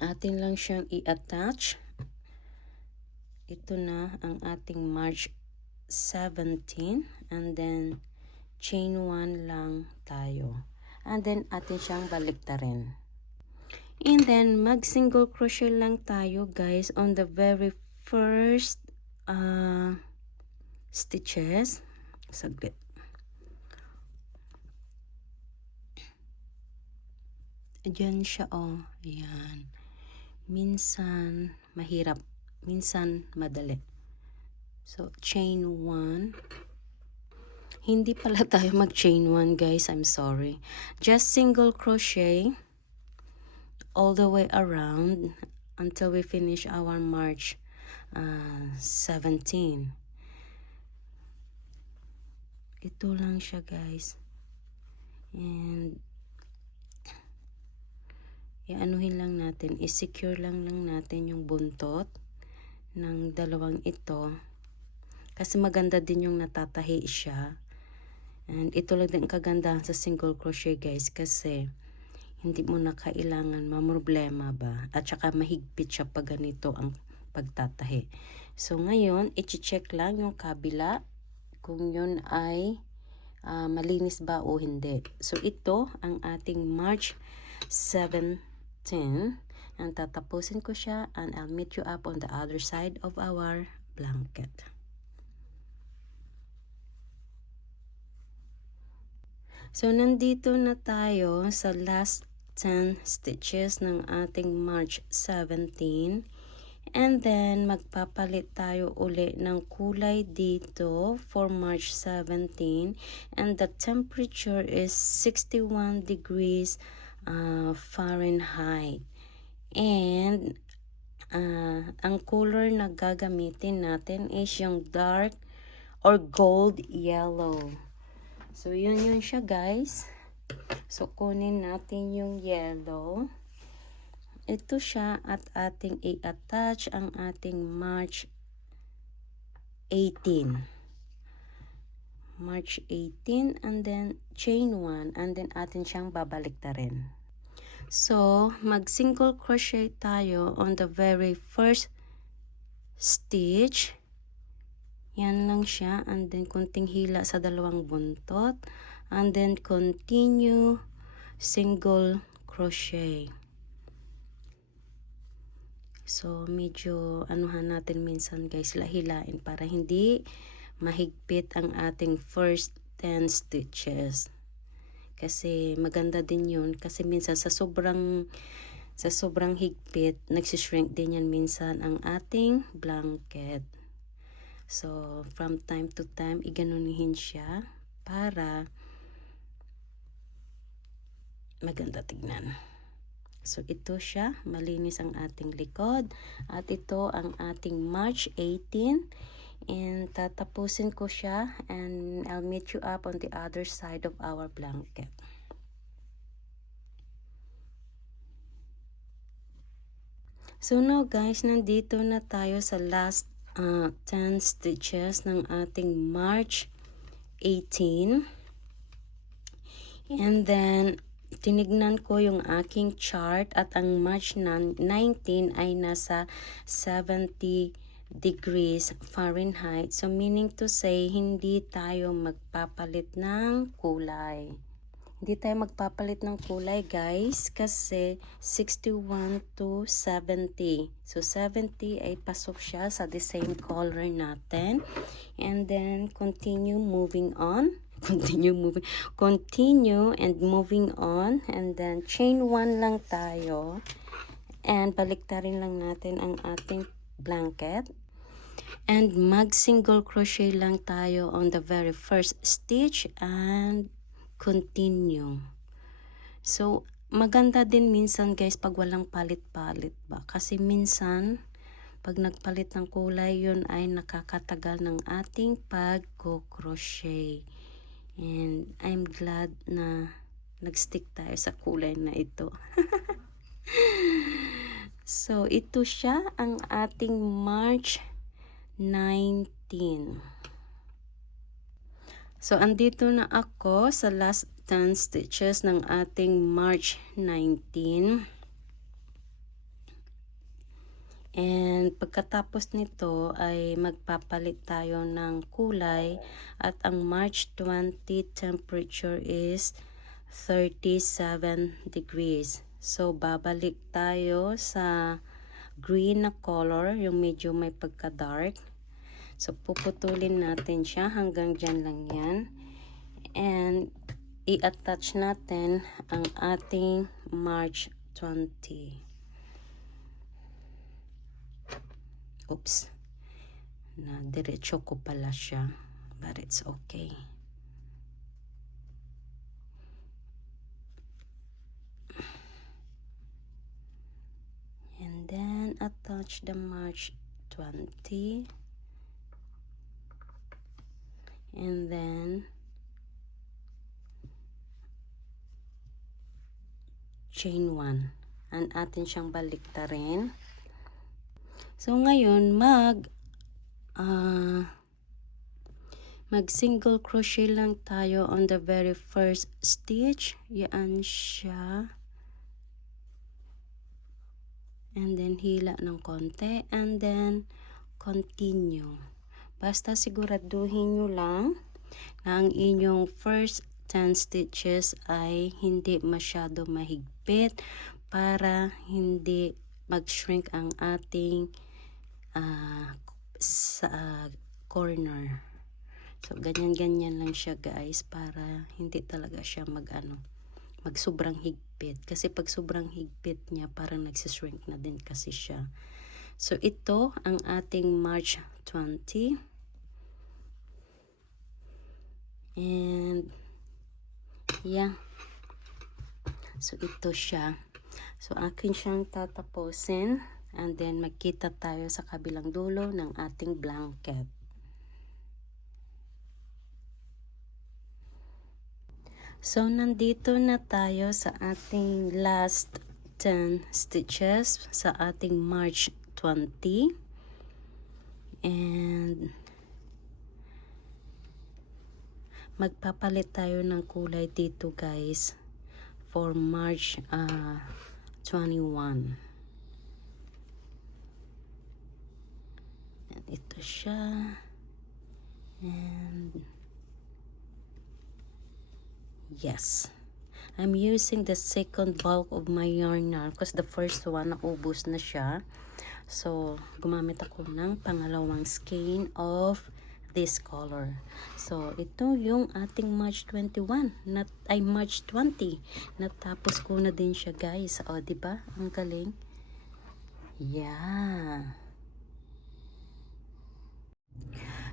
Atin lang siyang i-attach. Ito na ang ating March 17 and then chain 1 lang tayo. And then atin siyang baliktarin. And then mag single crochet lang tayo guys on the very first stitches. Saglit. Diyan siya Ayan. Minsan mahirap, minsan madali. So chain 1. Hindi pala tayo mag chain 1 guys, I'm sorry. Just single crochet all the way around until we finish our March 17. Ito lang siya guys. And i-anuhin lang natin, i-secure lang natin yung buntot ng dalawang ito. Kasi maganda din yung natatahi siya. And ito lang din kagandahan sa single crochet guys kasi hindi mo na kailangan mamroblema ba. At saka mahigpit siya pag ganito ang pagtatahi. So ngayon, i-check lang yung kabila kung yun ay malinis ba o hindi. So ito ang ating March 17 and tatapusin ko siya and I'll meet you up on the other side of our blanket. So nandito na tayo sa last 10 stitches ng ating March 17. And then, magpapalit tayo uli ng kulay dito for March 17. And the temperature is 61 degrees Fahrenheit. And, ang color na gagamitin natin is yung dark or gold yellow. So, yun siya guys. So, kunin natin yung yellow. Ito siya at ating i-attach ang ating March 18. March 18 and then chain 1 and then atin siyang babaliktarin. So, mag single crochet tayo on the very first stitch. Yan lang siya and then kunting hila sa dalawang buntot and then continue single crochet. So, medyo anuhan natin minsan guys, hilain para hindi mahigpit ang ating first 10 stitches. Kasi maganda din yun. Kasi minsan sa sobrang higpit, nagsishrink din yan minsan ang ating blanket. So, from time to time, iganunihin siya para maganda tignan. So, ito siya. Malinis ang ating likod. At ito ang ating March 18. And tatapusin ko siya. And I'll meet you up on the other side of our blanket. So, now guys, nandito na tayo sa last 10 stitches ng ating March 18. And then, tinignan ko yung aking chart at ang March 19 ay nasa 70 degrees Fahrenheit. So, meaning to say, hindi tayo magpapalit ng kulay. Hindi tayo magpapalit ng kulay guys kasi 61 to 70. So 70 ay pasok siya sa the same color natin. And then continue moving on. Continue and moving on. And then chain 1 lang tayo. And baliktarin lang natin ang ating blanket. And mag single crochet lang tayo on the very first stitch and continue. So, maganda din minsan guys pag walang palit-palit ba? Kasi minsan, pag nagpalit ng kulay, yun ay nakakatagal ng ating pag-crochet. And I'm glad na nagstick tayo sa kulay na ito. So, ito siya ang ating March 19. So, andito na ako sa last 10 stitches ng ating March 19. And pagkatapos nito ay magpapalit tayo ng kulay at ang March 20 temperature is 37 degrees. So, babalik tayo sa green na color, yung medyo may pagka-dark. So, puputulin natin siya hanggang dyan lang yan. And, i-attach natin ang ating March 20. Oops. Na, diretso ko pala siya. But it's okay. And then, attach the March 20. And then chain 1. And atin siyang baliktarin. So ngayon mag single crochet lang tayo on the very first stitch. Yan siya. And then hila ng konti and then continue. Basta siguraduhin nyo lang na ang inyong first 10 stitches ay hindi masyado mahigpit para hindi mag-shrink ang ating corner. So, ganyan-ganyan lang siya guys para hindi talaga siya mag sobrang higpit. Kasi pag sobrang higpit niya, parang nagsishrink na din kasi siya. So, ito ang ating March 20. And yeah, so ito siya. So akin siyang tatapusin and then magkita tayo sa kabilang dulo ng ating blanket. So nandito na tayo sa ating last 10 stitches sa ating March 20. And magpapalit tayo ng kulay dito guys for March 21. And ito siya. And yes. I'm using the second bulk of my yarn now because the first one naubos na siya. So, gumamit ako ng pangalawang skein of this color. So, ito yung ating March 21. March 20. Natapos ko na din siya, guys. O, diba? Ang galing. Yeah.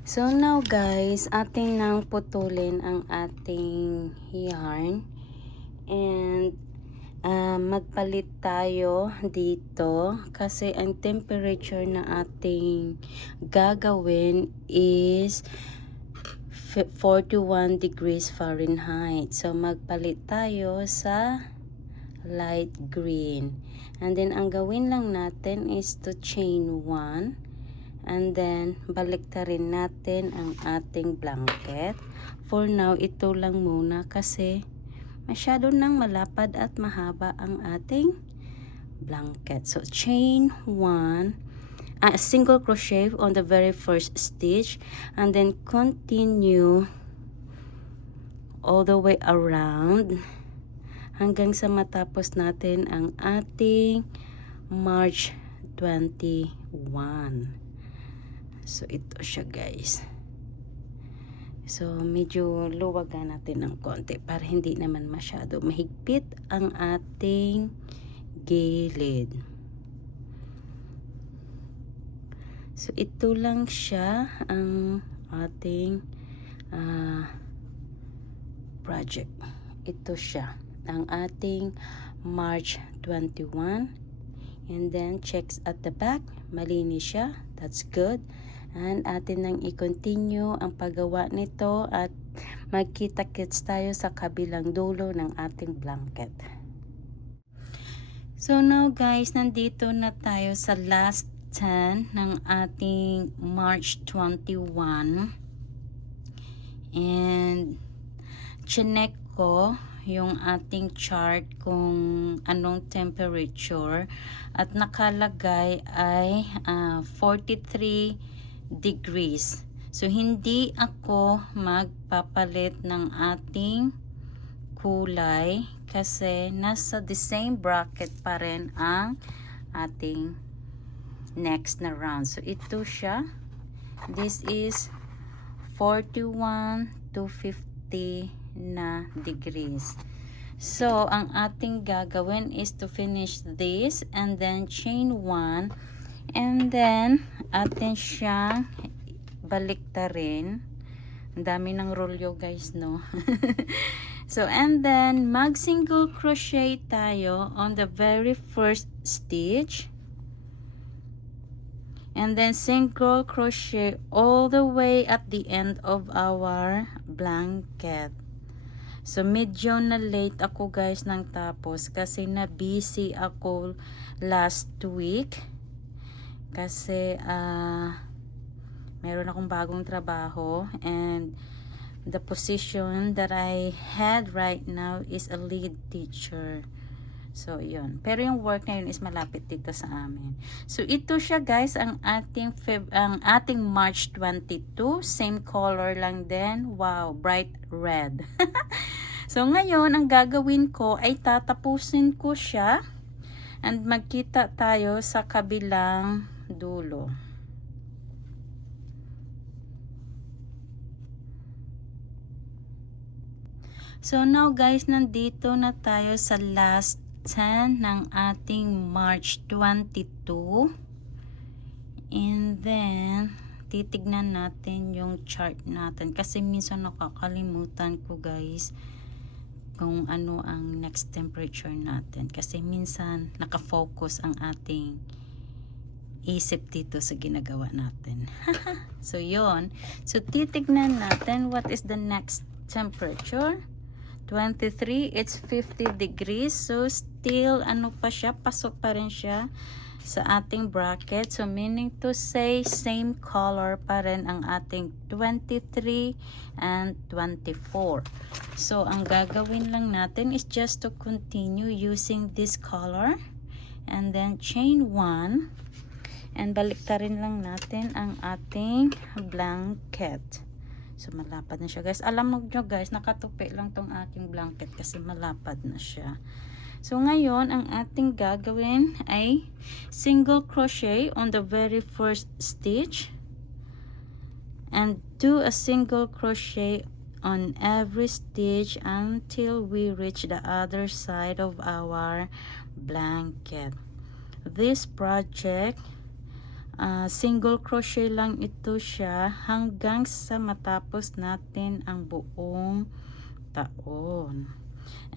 So, now, guys, ating nang putulin ang ating yarn. And, magpalit tayo dito kasi ang temperature na ating gagawin is 41 degrees Fahrenheit. So magpalit tayo sa light green. And then ang gawin lang natin is to chain 1 and then baliktarin natin ang ating blanket. For now, ito lang muna kasi masyado nang malapad at mahaba ang ating blanket. So, chain 1, single crochet on the very first stitch, and then continue all the way around hanggang sa matapos natin ang ating March 21. So ito siya guys. So medyo luwagan natin ng konti para hindi naman masyado mahigpit ang ating gilid. So ito lang siya ang ating project. Ito siya ang ating March 21. And then checks at the back, malinis siya. That's good. And atin nang i-continue ang paggawa nito at magkita-kits tayo sa kabilang dulo ng ating blanket. So now guys, nandito na tayo sa last 10 ng ating March 21. And chinek ko yung ating chart kung anong temperature at nakalagay ay 43 degrees. So hindi ako magpapalit ng ating kulay kasi nasa the same bracket pa rin ang ating next na round. So ito siya. This is 41 to 50 na degrees. So ang ating gagawin is to finish this and then chain 1 and then atin siyang baliktarin. Ang dami ng rolyo guys, no? So and then mag single crochet tayo on the very first stitch. And then single crochet all the way at the end of our blanket. So medyo na late ako guys nang tapos kasi na busy ako last week. Kasi meron akong bagong trabaho and the position that I had right now is a lead teacher. So, yun. Pero yung work na yun is malapit dito sa amin. So, ito siya guys, ang ating March 22. Same color lang din. Wow, bright red. So, ngayon, ang gagawin ko ay tatapusin ko siya and magkita tayo sa kabilang dulo. So, now guys, nandito na tayo sa last 10 ng ating March 22. And then titignan natin yung chart natin kasi minsan nakakalimutan ko guys kung ano ang next temperature natin kasi minsan nakafocus ang ating isip dito sa ginagawa natin. So yun, so titignan natin what is the next temperature. 23, it's 50 degrees. So, still, ano pa siya? Pasok pa rin siya sa ating bracket. So, meaning to say, same color pa rin ang ating 23 and 24. So, ang gagawin lang natin is just to continue using this color. And then, chain 1. And baliktarin lang natin ang ating blanket. So, malapad na siya guys. Alam mo nyo guys, nakatupi lang tong aking blanket kasi malapad na siya. So, ngayon, ang ating gagawin ay single crochet on the very first stitch. And do a single crochet on every stitch until we reach the other side of our blanket. This project, single crochet lang ito siya hanggang sa matapos natin ang buong taon.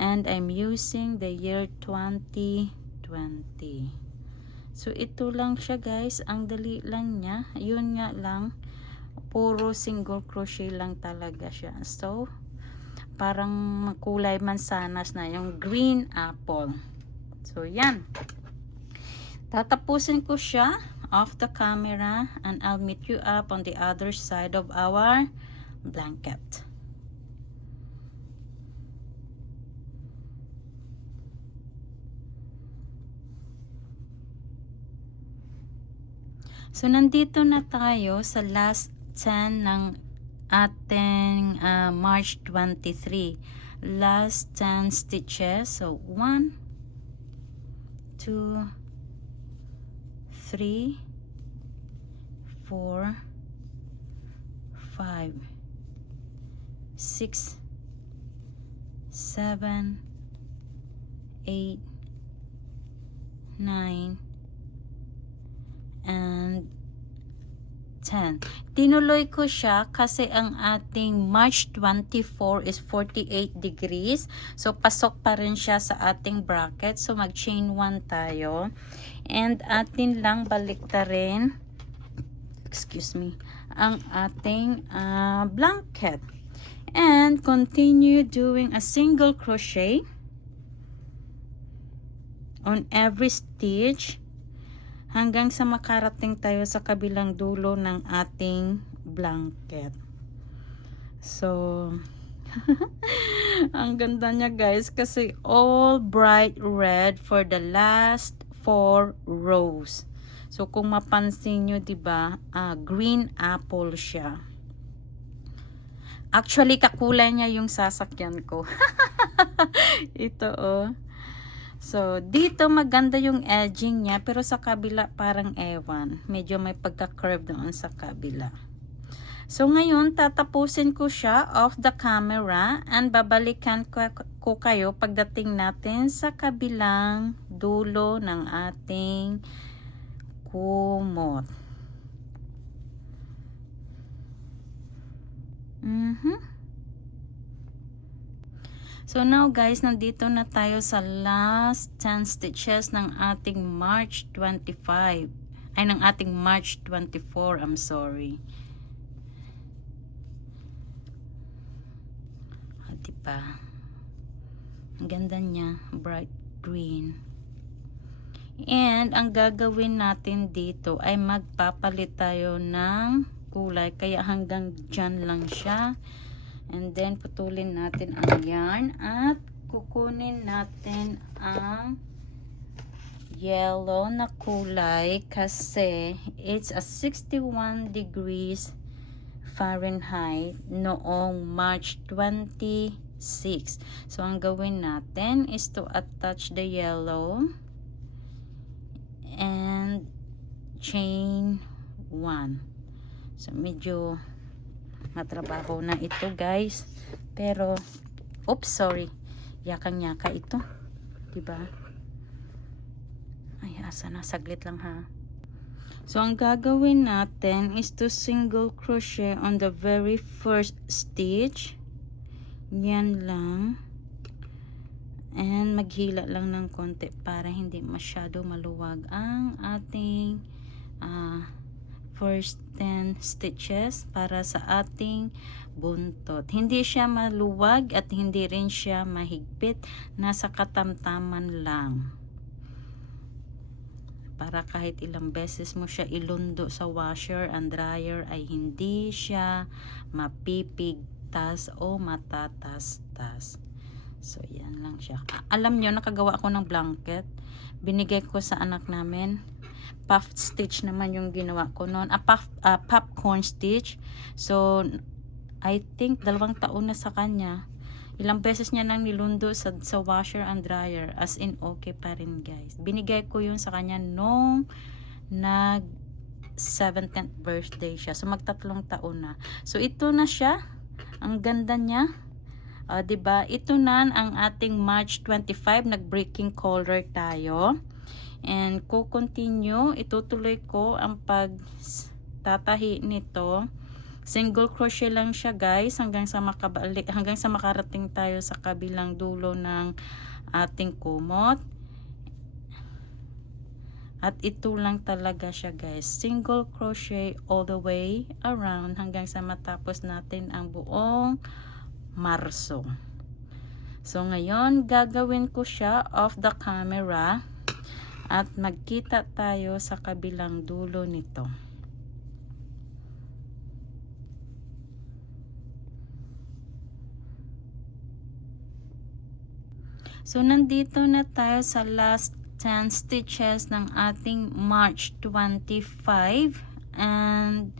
And I'm using the year 2020. So ito lang siya guys, ang dali lang niya. Yun nga lang, puro single crochet lang talaga siya. So parang kulay mansanas na yung green apple. So yan. Tatapusin ko siya off the camera and I'll meet you up on the other side of our blanket. So nandito na tayo sa last 10 ng ating March 23. Last 10 stitches. So 1, 2, 3, 4, 5, 6, 7, 8, 9, and 10. Tinuloy ko siya kasi ang ating March 24 is 48 degrees. So, pasok pa rin siya sa ating bracket. So, mag-chain 1 tayo. And atin lang baliktarin, excuse me, ang ating blanket. And continue doing a single crochet on every stitch hanggang sa makarating tayo sa kabilang dulo ng ating blanket. So, ang ganda niya guys kasi all bright red for the last 4 rows. So, kung mapansin nyo, diba, green apple siya. Actually, kakulay niya yung sasakyan ko. Ito, oh. So, dito maganda yung edging niya, pero sa kabila parang ewan. Medyo may pagka-curve doon sa kabila. So, ngayon, tatapusin ko siya off the camera and babalikan ko kayo pagdating natin sa kabilang dulo ng ating kumot. So now guys, nandito na tayo sa last 10 stitches ng ating March 25. Ay, ng ating March 24, I'm sorry. Diba? Ang ganda niya, bright green. And ang gagawin natin dito ay magpapalit tayo ng kulay. Kaya hanggang dyan lang siya. And then, putulin natin ang yarn at kukunin natin ang yellow na kulay kasi it's a 61 degrees Fahrenheit noong March 26. So, ang gawin natin is to attach the yellow and chain 1. So, medyo matrabaho na ito guys, pero oops, sorry, yakang-yaka ito, diba? Ay, asa na, saglit lang ha. So, ang gagawin natin is to single crochet on the very first stitch. Yan lang. And maghila lang ng konti para hindi masyado maluwag ang ating first 10 stitches para sa ating buntot. Hindi siya maluwag at hindi rin siya mahigpit. Nasa katamtaman lang. Para kahit ilang beses mo siya ilundo sa washer and dryer ay hindi siya mapipigtas o matatastas. So, yan lang siya. Alam nyo, nakagawa ako ng blanket. Binigay ko sa anak namin. Puff stitch naman yung ginawa ko noon. Popcorn stitch. So, I think 2 taon na sa kanya. Ilang beses niya nang nilundo sa washer and dryer. As in, okay pa rin guys. Binigay ko yun sa kanya nung nag 17th birthday siya. So, mag-3 taon na. So, ito na siya. Ang ganda niya. Diba? Ito na ang ating March 25. Nag-breaking color tayo. And continue, itutuloy ko ang pagtatahi nito. Single crochet lang siya guys hanggang sa makarating tayo sa kabilang dulo ng ating kumot. At ito lang talaga siya guys. Single crochet all the way around hanggang sa matapos natin ang buong Marso. So ngayon, gagawin ko siya off the camera. At magkita tayo sa kabilang dulo nito. So, nandito na tayo sa last 10 stitches ng ating March 25. And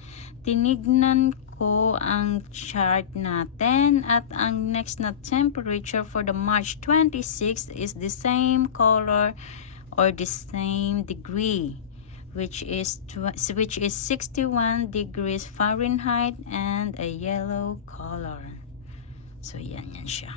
tinignan ko ang chart natin at ang next na temperature for the March 26 is the same color or the same degree, which is 61 degrees Fahrenheit and a yellow color. So yan siya.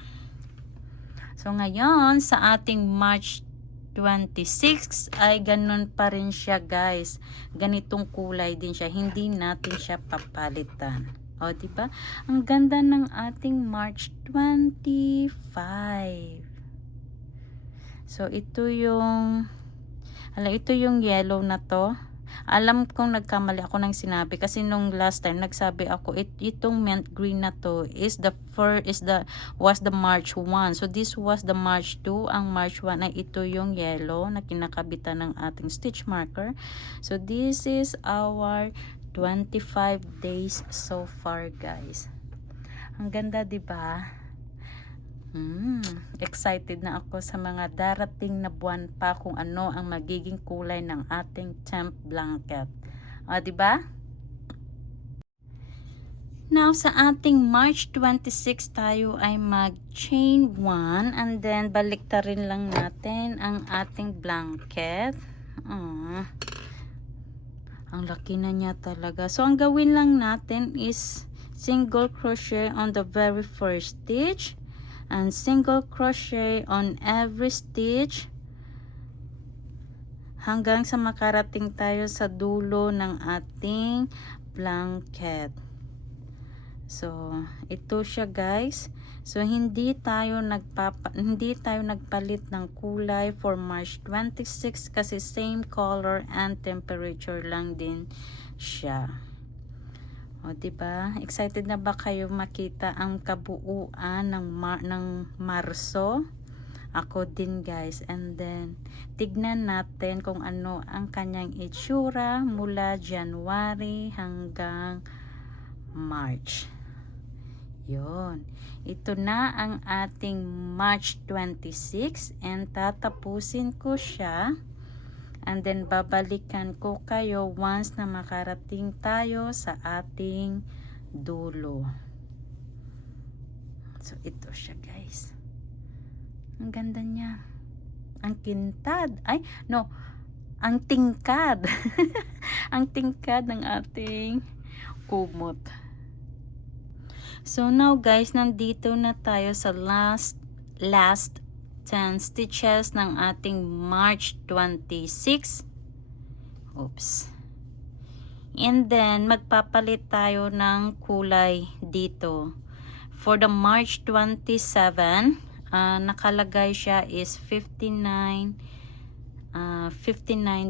So ngayon sa ating March 26 ay ganun pa rin siya, guys. Ganitong kulay din siya. Hindi natin siya papalitan. O, diba? Ang ganda ng ating March 25. So ito yung yellow na to. Alam kong nagkamali ako ng sinabi kasi nung last time nagsabi ako itong mint green na to was the March 1. So this was the March 2. Ang March 1 ay ito yung yellow na kinakabitan ng ating stitch marker. So this is our 25 days so far, guys. Ang ganda, 'di ba? Excited na ako sa mga darating na buwan pa kung ano ang magiging kulay ng ating temp blanket. O, diba? Now, sa ating March 26 tayo ay mag-chain 1 and then baliktarin lang natin ang ating blanket. Ang laki na niya talaga. So, ang gawin lang natin is single crochet on the very first stitch and single crochet on every stitch hanggang sa makarating tayo sa dulo ng ating blanket. So ito siya, guys. So hindi tayo nagpalit ng kulay for March 26 kasi same color and temperature lang din siya. O, diba? Excited na ba kayo makita ang kabuuan ng Marso? Ako din, guys. And then, tignan natin kung ano ang kanyang itsura mula January hanggang March. Yun. Ito na ang ating March 26 and tatapusin ko siya. And then, babalikan ko kayo once na makarating tayo sa ating dulo. So, ito siya, guys. Ang ganda niya. Ang kintad. Ay, no. Ang tingkad. Ang tingkad ng ating kumot. So, now, guys, nandito na tayo sa last 10 stitches ng ating March 26. Oops. And then, magpapalit tayo ng kulay dito. For the March 27, nakalagay siya is 59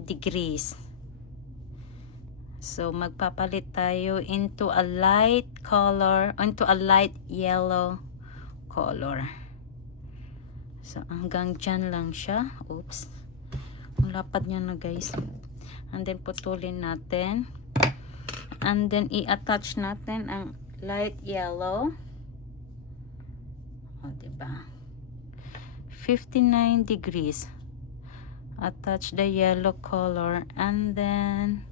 degrees. So, magpapalit tayo into a light yellow color. So, hanggang dyan lang siya. Oops. Ang lapad niya na, guys. And then, putulin natin. And then, i-attach natin ang light yellow. O, diba? 59 degrees. Attach the yellow color. And then,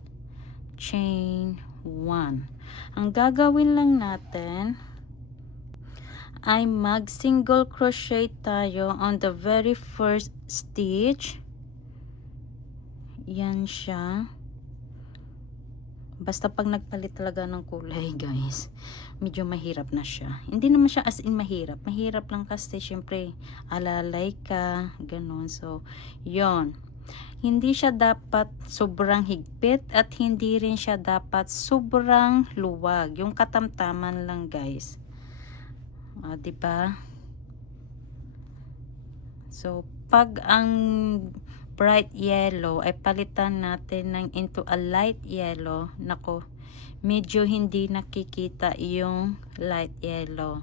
chain 1. Ang gagawin lang natin ay mag single crochet tayo on the very first stitch. Yan siya. Basta pag nagpalit talaga ng kulay, guys, medyo mahirap na siya. Hindi naman siya as in mahirap. Mahirap lang kasi syempre alalay ka, ganun. So, yon. Hindi siya dapat sobrang higpit at hindi rin siya dapat sobrang luwag. Yung katamtaman lang, guys. Diba? So, pag ang bright yellow ay palitan natin ng into a light yellow, nako, medyo hindi nakikita yung light yellow.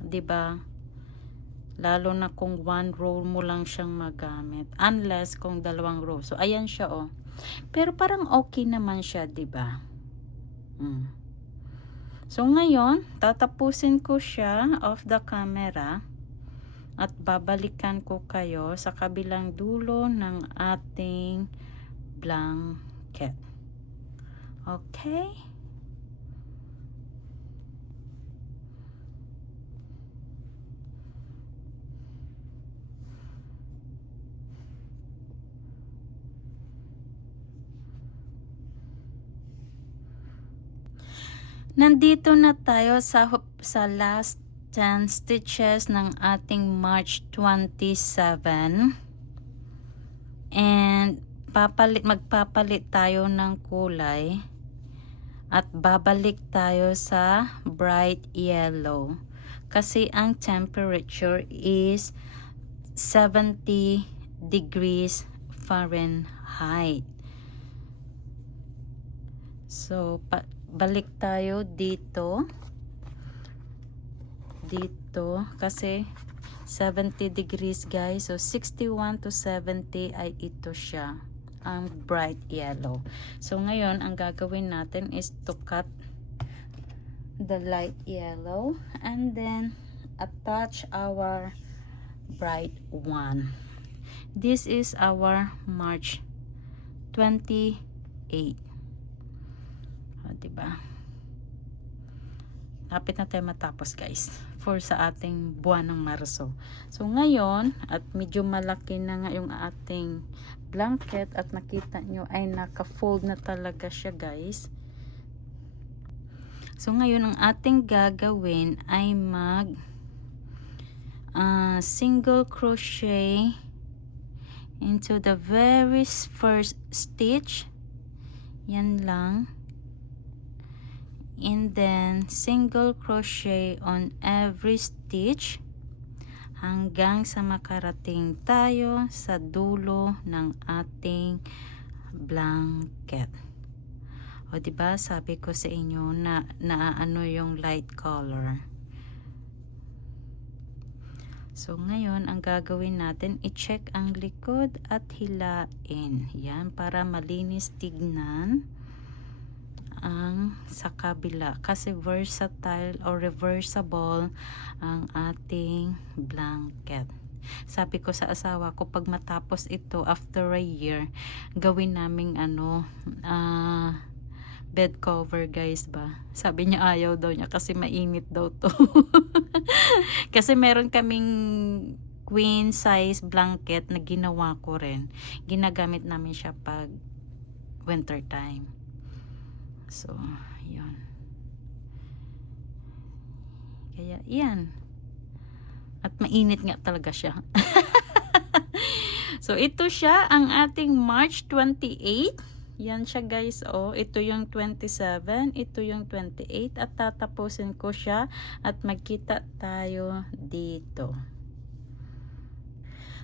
Diba? Lalo na kung one row mo lang siyang magamit. Unless kung dalawang row. So, ayan siya, oh. Pero parang okay naman siya, diba? So, ngayon, tatapusin ko siya off the camera at babalikan ko kayo sa kabilang dulo ng ating blanket. Okay? Nandito na tayo sa last 10 stitches ng ating March 27. And magpapalit tayo ng kulay at babalik tayo sa bright yellow. Kasi ang temperature is 70 degrees Fahrenheit. So, balik tayo dito kasi 70 degrees guys, so 61 to 70 ay ito siya, ang bright yellow. So ngayon ang gagawin natin is to cut the light yellow and then attach our bright one. This is our March 28. Diba? Lapit na tayo matapos guys for sa ating buwan ng Marso. So ngayon, at medyo malaki na nga yung ating blanket at nakita nyo ay naka-fold na talaga siya guys. So ngayon ang ating gagawin ay mag single crochet into the very first stitch. Yan lang. And then single crochet on every stitch hanggang sa makarating tayo sa dulo ng ating blanket. O diba sabi ko sa inyo na naano yung light color. So ngayon ang gagawin natin, i-check ang likod at hilain. Yan para malinis tignan ang sa kabila kasi versatile or reversible ang ating blanket. Sabi ko sa asawa ko pag matapos ito after a year, gawin naming bed cover guys ba. Sabi niya ayaw daw niya kasi mainit daw to. Kasi meron kaming queen size blanket na ginawa ko rin. Ginagamit namin siya pag winter time. So, yun. Kaya, yan. At mainit nga talaga siya. So, ito siya ang ating March 28. Yan siya guys. Oh, ito yung 27. Ito yung 28. At tatapusin ko siya. At magkita tayo dito.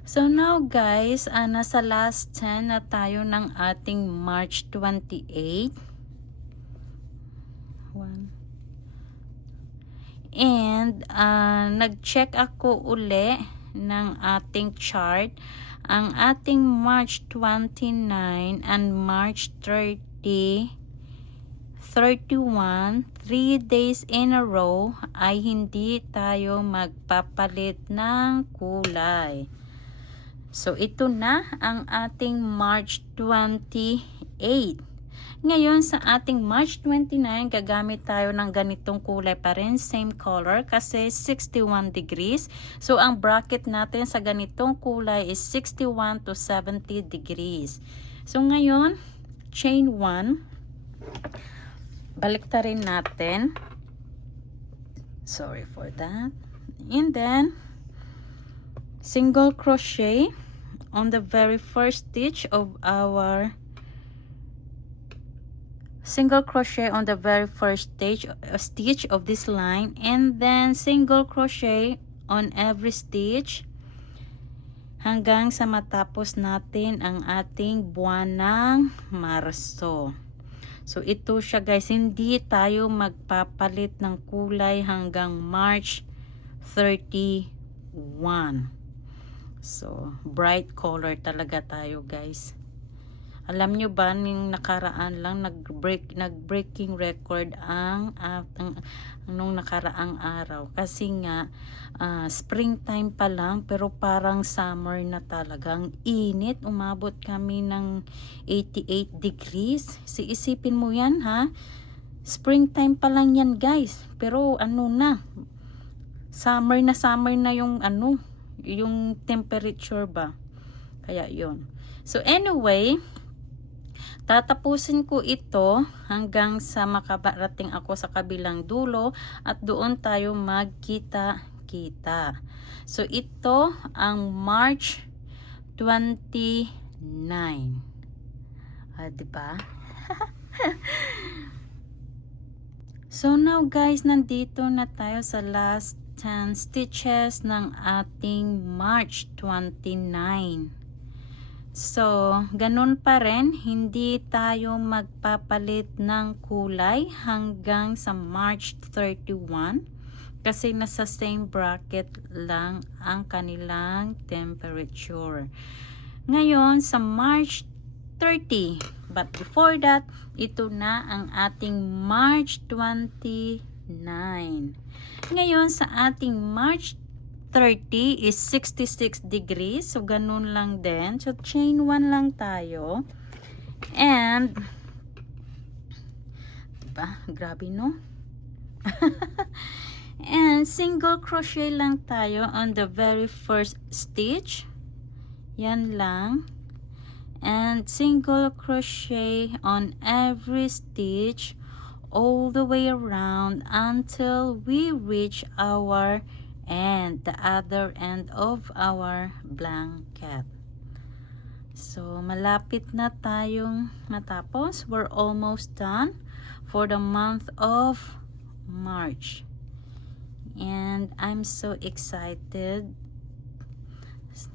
So, now guys, nasa last 10 na tayo ng ating March 28. And nag-check ako uli ng ating chart. Ang ating March 29 and March 30, 31, 3 days in a row ay hindi tayo magpapalit ng kulay. So ito na ang ating March 28. Ngayon sa ating March 29, gagamit tayo ng ganitong kulay pa rin, same color kasi 61 degrees. So ang bracket natin sa ganitong kulay is 61 to 70 degrees. So ngayon, chain 1, baliktarin natin. Sorry for that. And then, single crochet on the very first stitch of our single crochet on the very first stitch of this line, and then single crochet on every stitch hanggang sa matapos natin ang ating buwan ng Marso. So ito siya guys, hindi tayo magpapalit ng kulay hanggang March 31. So bright color talaga tayo guys. Alam nyo ba, nung nakaraan lang, nag-breaking record nung nakaraang araw. Kasi nga, springtime pa lang, pero parang summer na talagang init. Umabot kami ng 88 degrees. Isipin mo yan, ha? Springtime pa lang yan, guys. Pero ano na, summer na yung yung temperature ba. Kaya yon. So anyway, tatapusin ko ito hanggang sa makarating ako sa kabilang dulo at doon tayo magkita-kita. So ito ang March 29. Diba? So now guys, nandito na tayo sa last 10 stitches ng ating March 29. So, ganun pa rin, hindi tayo magpapalit ng kulay hanggang sa March 31 kasi nasa same bracket lang ang kanilang temperature. Ngayon, sa March 30, but before that, ito na ang ating March 29. Ngayon, sa ating March 30 is 66 degrees. So, ganun lang din. So, chain 1 lang tayo. And, diba? Grabe, no? And, single crochet lang tayo on the very first stitch. Yan lang. And, single crochet on every stitch all the way around until we reach our and the other end of our blanket. So, malapit na tayong matapos. We're almost done for the month of March. And I'm so excited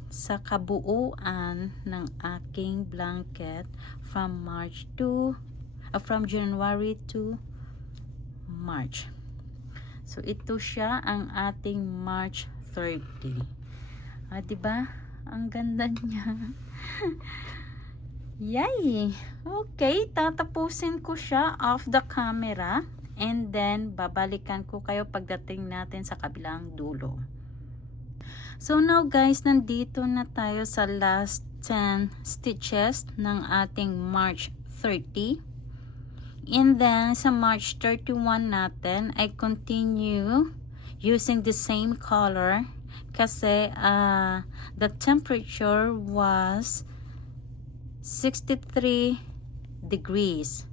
sa kabuuan ng aking blanket from January to March. So, ito siya ang ating March 30. Diba? Ang ganda niya. Yay! Okay, tatapusin ko siya off the camera. And then, babalikan ko kayo pagdating natin sa kabilang dulo. So, now guys, nandito na tayo sa last 10 stitches ng ating March 30. And then, sa March 31 natin, I continue using the same color kasi the temperature was 63 degrees.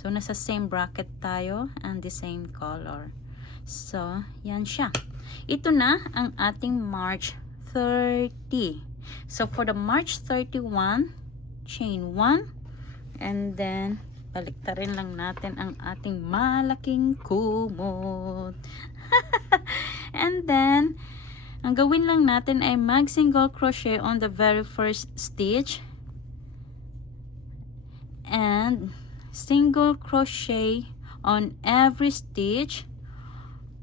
So, nasa same bracket tayo and the same color. So, yan siya. Ito na ang ating March 30. So, for the March 31, chain 1 and then baliktarin lang natin ang ating malaking kumot. And then, ang gawin lang natin ay mag single crochet on the very first stitch and single crochet on every stitch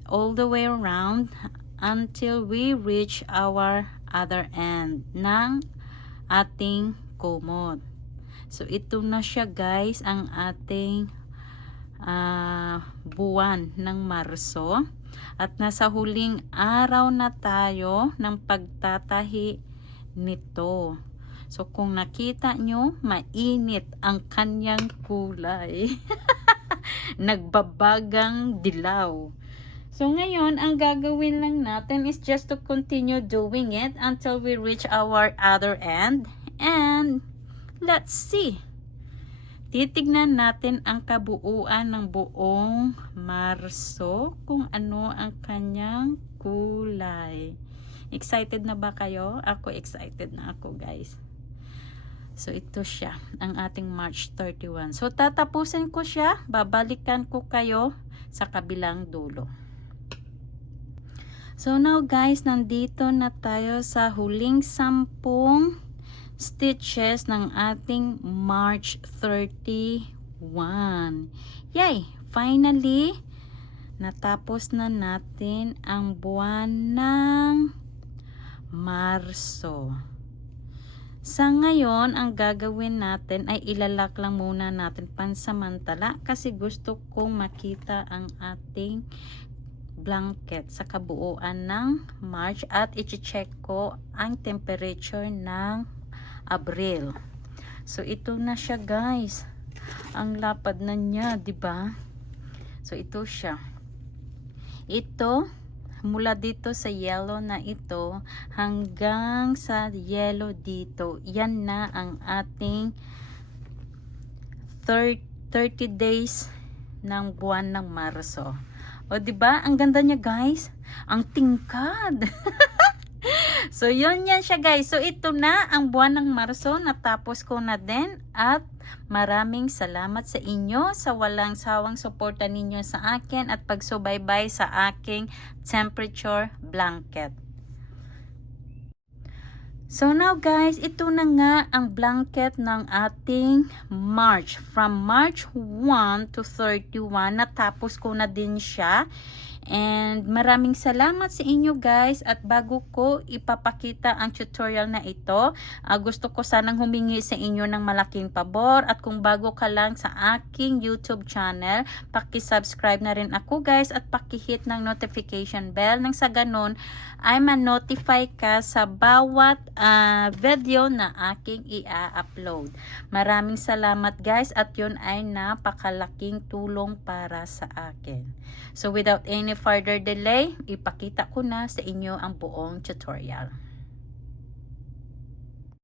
all the way around until we reach our other end ng ating kumot. So, ito na siya guys, ang ating buwan ng Marso. At nasa huling araw na tayo ng pagtatahi nito. So, kung nakita nyo, mainit ang kanyang kulay. Nagbabagang dilaw. So, ngayon, ang gagawin lang natin is just to continue doing it until we reach our other end. And, let's see. Titignan natin ang kabuuan ng buong Marso kung ano ang kanyang kulay. Excited na ba kayo? Ako excited na ako guys. So ito siya, ang ating March 31. So tatapusin ko siya, babalikan ko kayo sa kabilang dulo. So now guys, nandito na tayo sa huling 10 stitches ng ating March 31. Yay! Finally, natapos na natin ang buwan ng Marso. Sa ngayon, ang gagawin natin ay ilalak lang muna natin pansamantala kasi gusto kong makita ang ating blanket sa kabuuan ng March at i-check ko ang temperature ng Abril. So ito na siya guys. Ang lapad na niya, 'di ba? So ito siya. Ito mula dito sa yellow na ito hanggang sa yellow dito. Yan na ang ating 30 days ng buwan ng Marso. O, diba? Ang ganda niya, guys. Ang tingkad. So, yun yan siya, guys. So, ito na ang buwan ng Marso. Natapos ko na din. At maraming salamat sa inyo sa walang sawang suporta ninyo sa akin at pagsubaybay sa aking temperature blanket. So now guys, ito na nga ang blanket ng ating March. From March 1 to 31, natapos ko na din siya. And maraming salamat sa inyo guys. At bago ko ipapakita ang tutorial na ito, gusto ko sanang humingi sa inyo ng malaking pabor. At kung bago ka lang sa aking YouTube channel, paki-subscribe na rin ako guys. At paki-hit ng notification bell. Nang sa ganun, ay ma-notify ka sa bawat video na aking i-upload. Maraming salamat guys. At yun ay napakalaking tulong para sa akin. So without any further delay, ipakita ko na sa inyo ang buong tutorial.